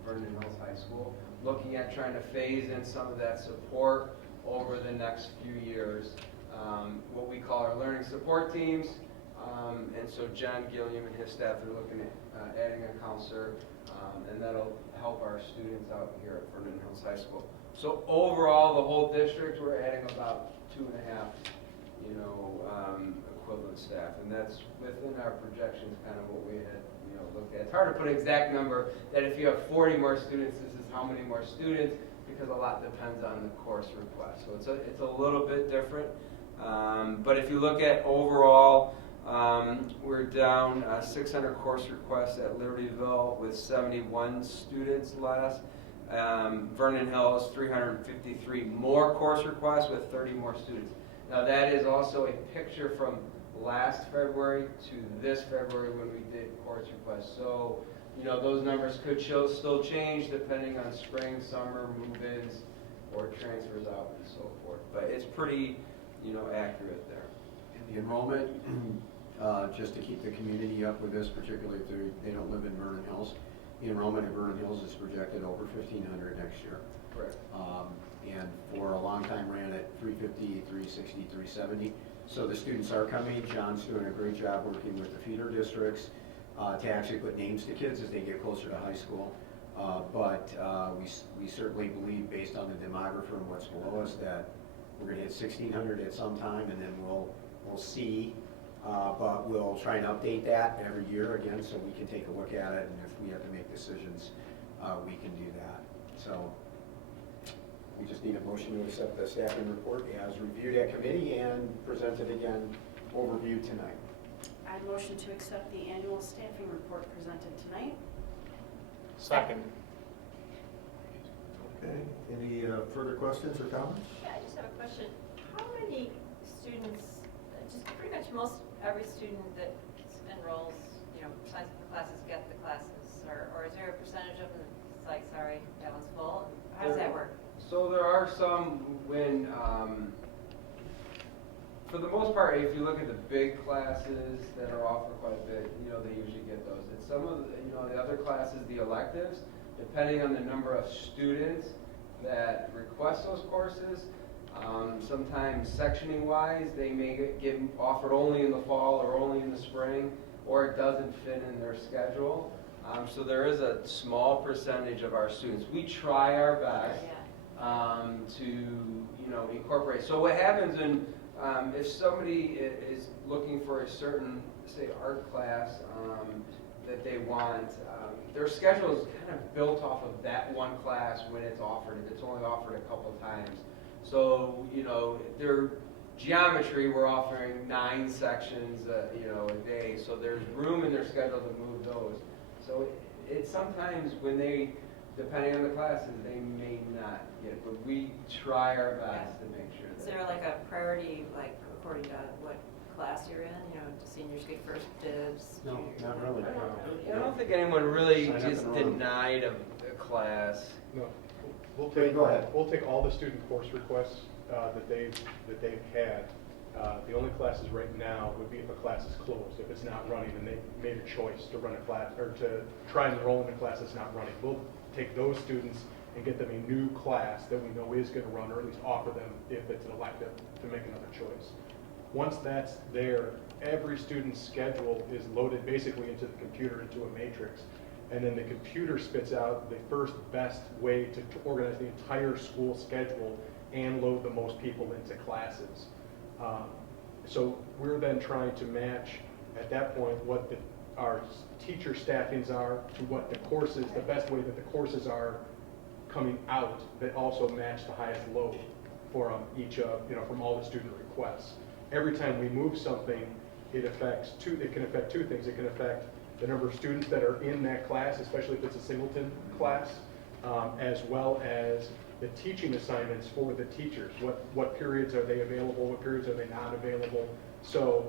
Vernon Hills High School, looking at trying to phase in some of that support over the next few years. What we call our learning support teams. And so John Gilliam and his staff are looking at adding a counselor, and that'll help our students out here at Vernon Hills High School. So overall, the whole district, we're adding about 2.5, equivalent staff, and that's within our projections, kind of what we had, looked at. It's hard to put an exact number that if you have 40 more students, this is how many more students, because a lot depends on the course request. So it's a little bit different. But if you look at overall, we're down 600 course requests at Libertyville with 71 students less. Vernon Hills, 353 more course requests with 30 more students. Now that is also a picture from last February to this February when we did course requests. So, those numbers could still change depending on spring, summer, move-ins, or transfers out and so forth. But it's pretty, accurate there. And the enrollment, just to keep the community up with this, particularly if they don't live in Vernon Hills, the enrollment in Vernon Hills is projected over 1,500 next year. Correct. And for a long time ran at 350, 360, 370. So the students are coming. John's doing a great job working with the feeder districts to actually put names to kids as they get closer to high school. But we certainly believe, based on the demographer and what's below us, that we're going to hit 1,600 at some time, and then we'll see. But we'll try and update that every year again, so we can take a look at it, and if we have to make decisions, we can do that. So we just need a motion to accept the staffing report as reviewed at committee and presented again, overview tonight. I motion to accept the annual staffing report presented tonight. Second. Okay, any further questions or comments? Yeah, I just have a question. How many students, just pretty much most every student that enrolls, signs up for classes, get the classes, or is there a percentage of them that's like, sorry, that one's full? How does that work? So there are some when, for the most part, if you look at the big classes that are offered quite a bit, they usually get those. It's some of the other classes, the electives, depending on the number of students that request those courses, sometimes sectioning wise, they may get offered only in the fall or only in the spring, or it doesn't fit in their schedule. So there is a small percentage of our students. We try our best to incorporate. So what happens if somebody is looking for a certain, say, art class that they want, their schedule is kind of built off of that one class when it's offered. If it's only offered a couple times. So, their geometry, we're offering 9 sections, a day. So there's room in their schedule to move those. So it's sometimes when they, depending on the classes, they may not get it, but we try our best to make sure that. Is there like a priority, like according to what class you're in? Do seniors get first dibs? No, not really. I don't think anyone really just denied a class. No. Go ahead. We'll take all the student course requests that they've had. The only classes right now would be if a class is closed, if it's not running, and they made a choice to run a class or to try and enroll in a class that's not running. We'll take those students and get them a new class that we know is going to run, or at least offer them, if it's an elective, to make another choice. Once that's there, every student's schedule is loaded basically into the computer, into a matrix, and then the computer spits out the first best way to organize the entire school schedule and load the most people into classes. So we're then trying to match, at that point, what our teacher staffings are to what the courses, the best way that the courses are coming out that also match the highest load for from all the student requests. Every time we move something, it can affect 2 things. It can affect the number of students that are in that class, especially if it's a singleton class, as well as the teaching assignments for the teachers. What periods are they available? What periods are they not available? So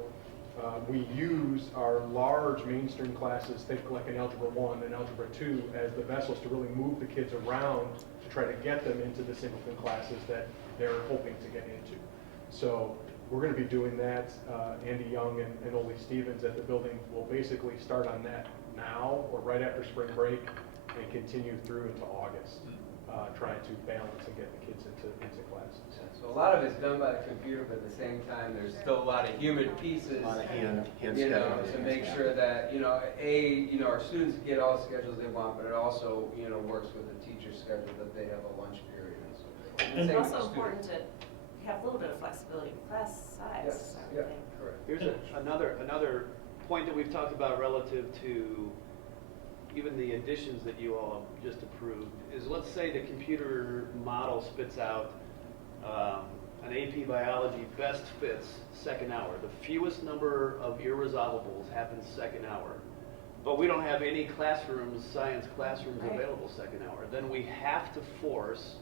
We use our large mainstream classes, think like an Algebra 1 and Algebra 2, as the vessels to really move the kids around to try to get them into the singleton classes that they're hoping to get into. So we're going to be doing that. Andy Young and Ole Stevens at the building will basically start on that now or right after spring break and continue through into August, trying to balance and get the kids into classes. So a lot of it's done by the computer, but at the same time, there's still a lot of human pieces, A lot of hand you know, scheduling. to make sure that, our students get all the schedules they want, but it also, works with the teacher's schedule that they have a lunch period and so forth. It's Same with also the important students. to have a little bit of flexibility with class size. Yes, I would yeah, think. correct. Here's another point that we've talked about relative to even the additions that you all have just approved, is let's say the computer model spits out an AP biology best fits second hour. The fewest number of irresolvables happens second hour. But we don't have any classrooms, science classrooms available second hour. Then we have to force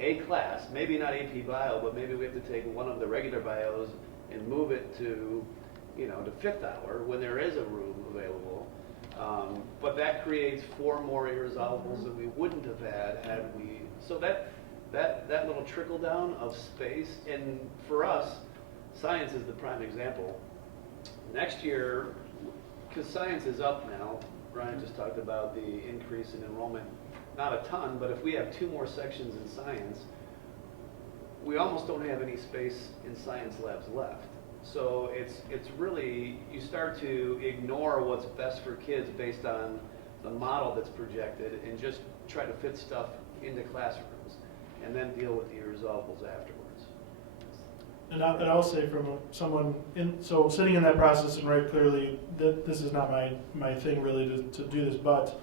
a class, maybe not AP bio, but maybe we have to take one of the regular bios and move it to, the fifth hour when there is a room available. But that creates 4 more irresolvables that we wouldn't have had we. So that little trickle down of space, and for us, science is the prime example. Next year, because science is up now, Brian just talked about the increase in enrollment. Not a ton, but if we have 2 more sections in science, we almost don't have any space in science labs left. So it's really, you start to ignore what's best for kids based on the model that's projected and just try to fit stuff into classrooms and then deal with the irresolvables afterwards. And I'll say from someone so sitting in that process and right clearly that this is not my thing really to do this, but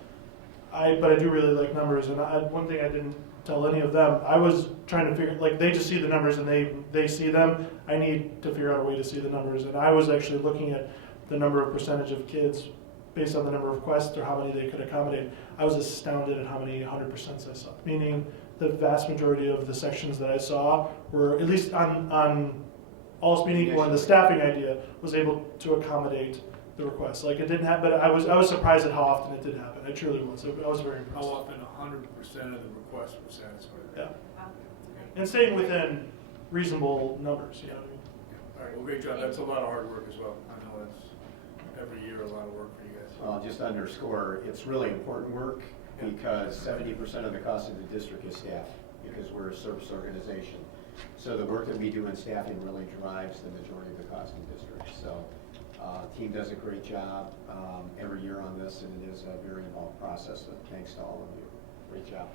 I do really like numbers, and one thing I didn't tell any of them, I was trying to figure, like, they just see the numbers and they see them. I need to figure out a way to see the numbers, and I was actually looking at the number of percentage of kids based on the number of requests or how many they could accommodate. I was astounded at how many 100% I saw, meaning the vast majority of the sections that I saw were, at least on all being equal, and the staffing idea was able to accommodate the requests. Like, it didn't happen, but I was surprised at how often it did happen. I truly was. I was very impressed. How often 100% of the requests were satisfied? Yeah. And staying within reasonable numbers, you know what I mean? All right, well, great job. That's a lot of hard work as well. I know that's every year a lot of work for you guys. I'll just underscore, it's really important work because 70% of the cost of the district is staff, because we're a service organization. So the work that we do in staffing really drives the majority of the cost of the district. So the team does a great job every year on this, and it is a very involved process. So thanks to all of you. Great job.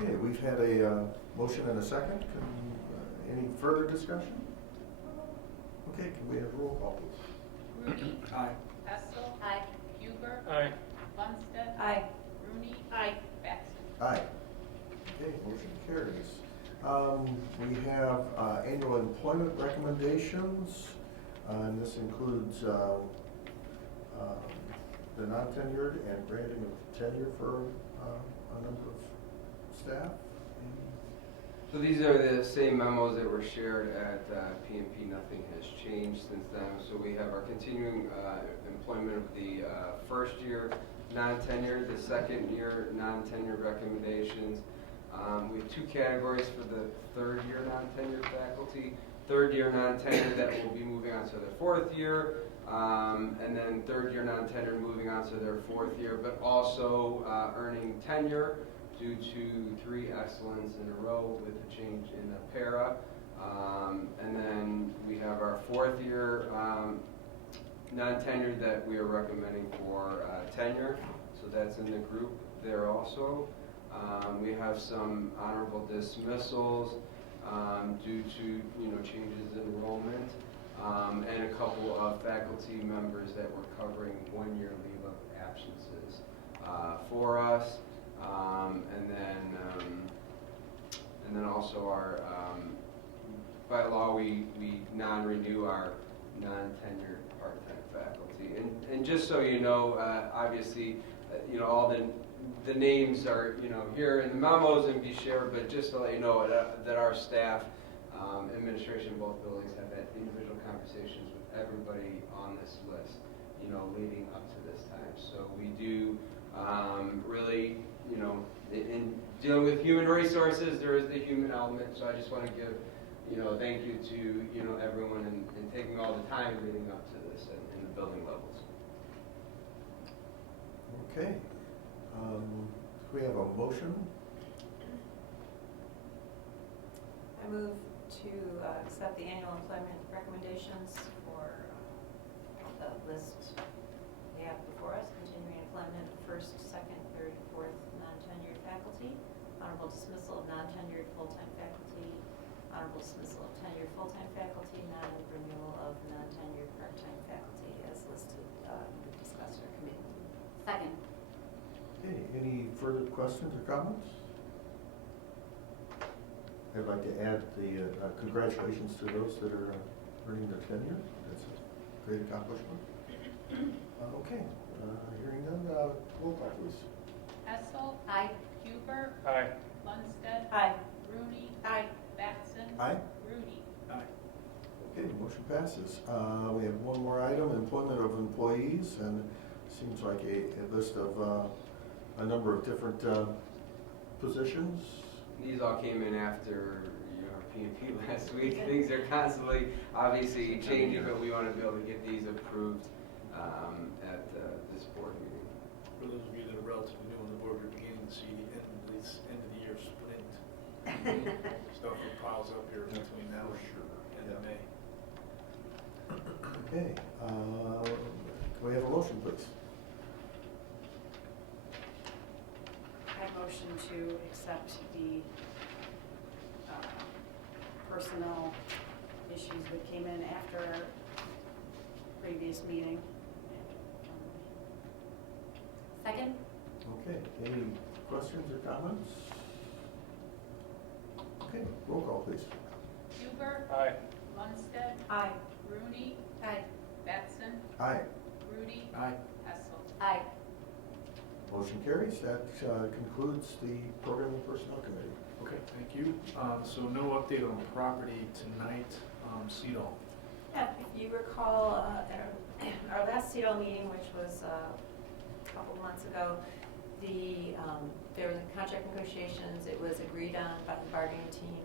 Okay, we've had a motion and a second. Any further discussion? Okay, can we have roll call, please? Rudy. Aye. Hessel. Aye. Huber. Aye. Lundstedt. Aye. Rooney. Aye. Baxter. Aye. Okay, motion carries. We have annual employment recommendations, and this includes the non-tenured and granting of tenure for a number of staff. So these are the same memos that were shared at PMP. Nothing has changed since then. So we have our continuing employment of the first year non-tenured, the second year non-tenured recommendations. We have 2 categories for the third year non-tenured faculty. Third year non-tenured that will be moving on to their 4th year, and then third year non-tenured moving on to their 4th year, but also earning tenure due to 3 excellence in a row with a change in the para. And then we have our 4th year non-tenured that we are recommending for tenure, so that's in the group there also. We have some honorable dismissals due to changes in enrollment, and a couple of faculty members that were covering 1-year leave of absences for us, and then also our by law we non-renew our non-tenured part-time faculty, and just so you know, obviously all the names are here in the memos and be shared, but just to let you know that our staff administration of both buildings have had individual conversations with everybody on this list, leading up to this time. So we do really, in dealing with human resources, there is the human element. So I just want to give, thank you to, everyone and taking all the time leading up to this in the building levels. Okay. We have a motion. I move to accept the annual employment recommendations for the list we have before us: continuing employment of first, second, third, fourth non-tenured faculty, honorable dismissal of non-tenured full-time faculty, honorable dismissal of tenured full-time faculty, non-renewal of non-tenured part-time faculty as listed and discussed in our committee. Second. Okay, any further questions or comments? I'd like to add the congratulations to those that are earning their tenure. That's a great accomplishment. Okay, hearing none, roll call please. Hessel. Aye. Huber. Aye. Lundstedt. Aye. Rooney. Aye. Batson. Aye. Rudy. Aye. Okay, motion passes. We have one more item, employment of employees, and seems like a list of a number of different positions. These all came in after our P&P last week. Things are constantly, obviously, changing, but we want to be able to get these approved at this board meeting. For those of you that are relatively new on the board, we're beginning to see the end of the year sprint. Stuff that piles up here between now and end of May. Okay, can we have a motion please? I motion to accept the personnel issues that came in after our previous meeting. Second. Okay, any questions or comments? Okay, roll call please. Huber. Aye. Lundstedt. Aye. Rooney. Aye. Batson. Aye. Rudy. Aye. Hessel. Aye. Motion carries. That concludes the Program and Personnel Committee. Okay, thank you. So no update on property tonight. CEDAW. Yeah, if you recall, at our last CEDAW meeting, which was a couple of months ago, there was contract negotiations. It was agreed on by the bargaining team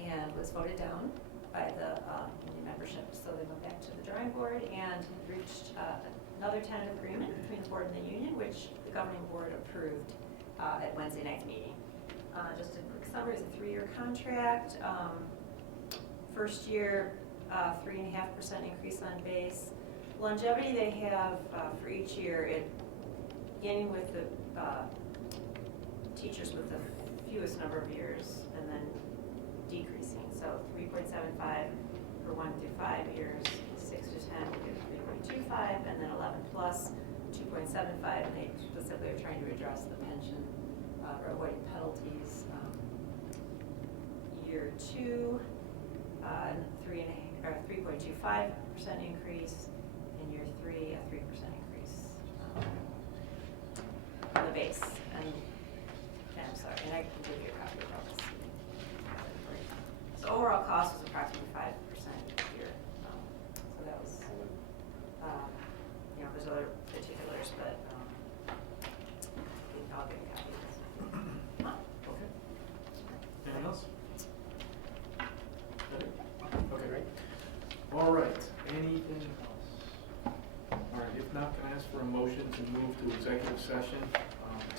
and was voted down by the union membership. So they went back to the drawing board and reached another tentative agreement between the board and the union, which the governing board approved at Wednesday night's meeting. Just a quick summary: it's a 3-year contract. First year, 3.5% increase on base. Longevity they have for each year, beginning with the teachers with the fewest number of years, and then decreasing. So 3.75 for 1 through 5 years, 6 to 10 we give 3.25, and then 11 plus 2.75. And they specifically are trying to address the pension or avoiding penalties. Year 2, 3.25% increase. In year 3, a 3% increase on the base. And I'm sorry, and I can give you a copy of all this. So overall cost was approximately 5% a year. So that was, there's other particulars, but I'll get a copy of this. Okay. Anything else? Okay, great. All right, anything else? All right, if not, can I ask for a motion to move to executive session?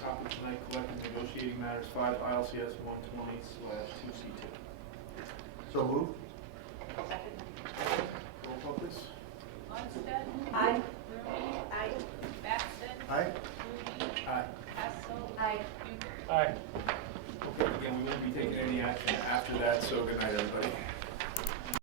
Topic tonight, collective negotiating matters, 5 ILCS 120/2C2. So moved. Roll call, please. Lundstedt. Aye. Rooney. Aye. Batson. Aye. Rudy. Aye. Hessel. Aye. Huber. Aye. Okay, again, we won't be taking any action after that, so good night, everybody.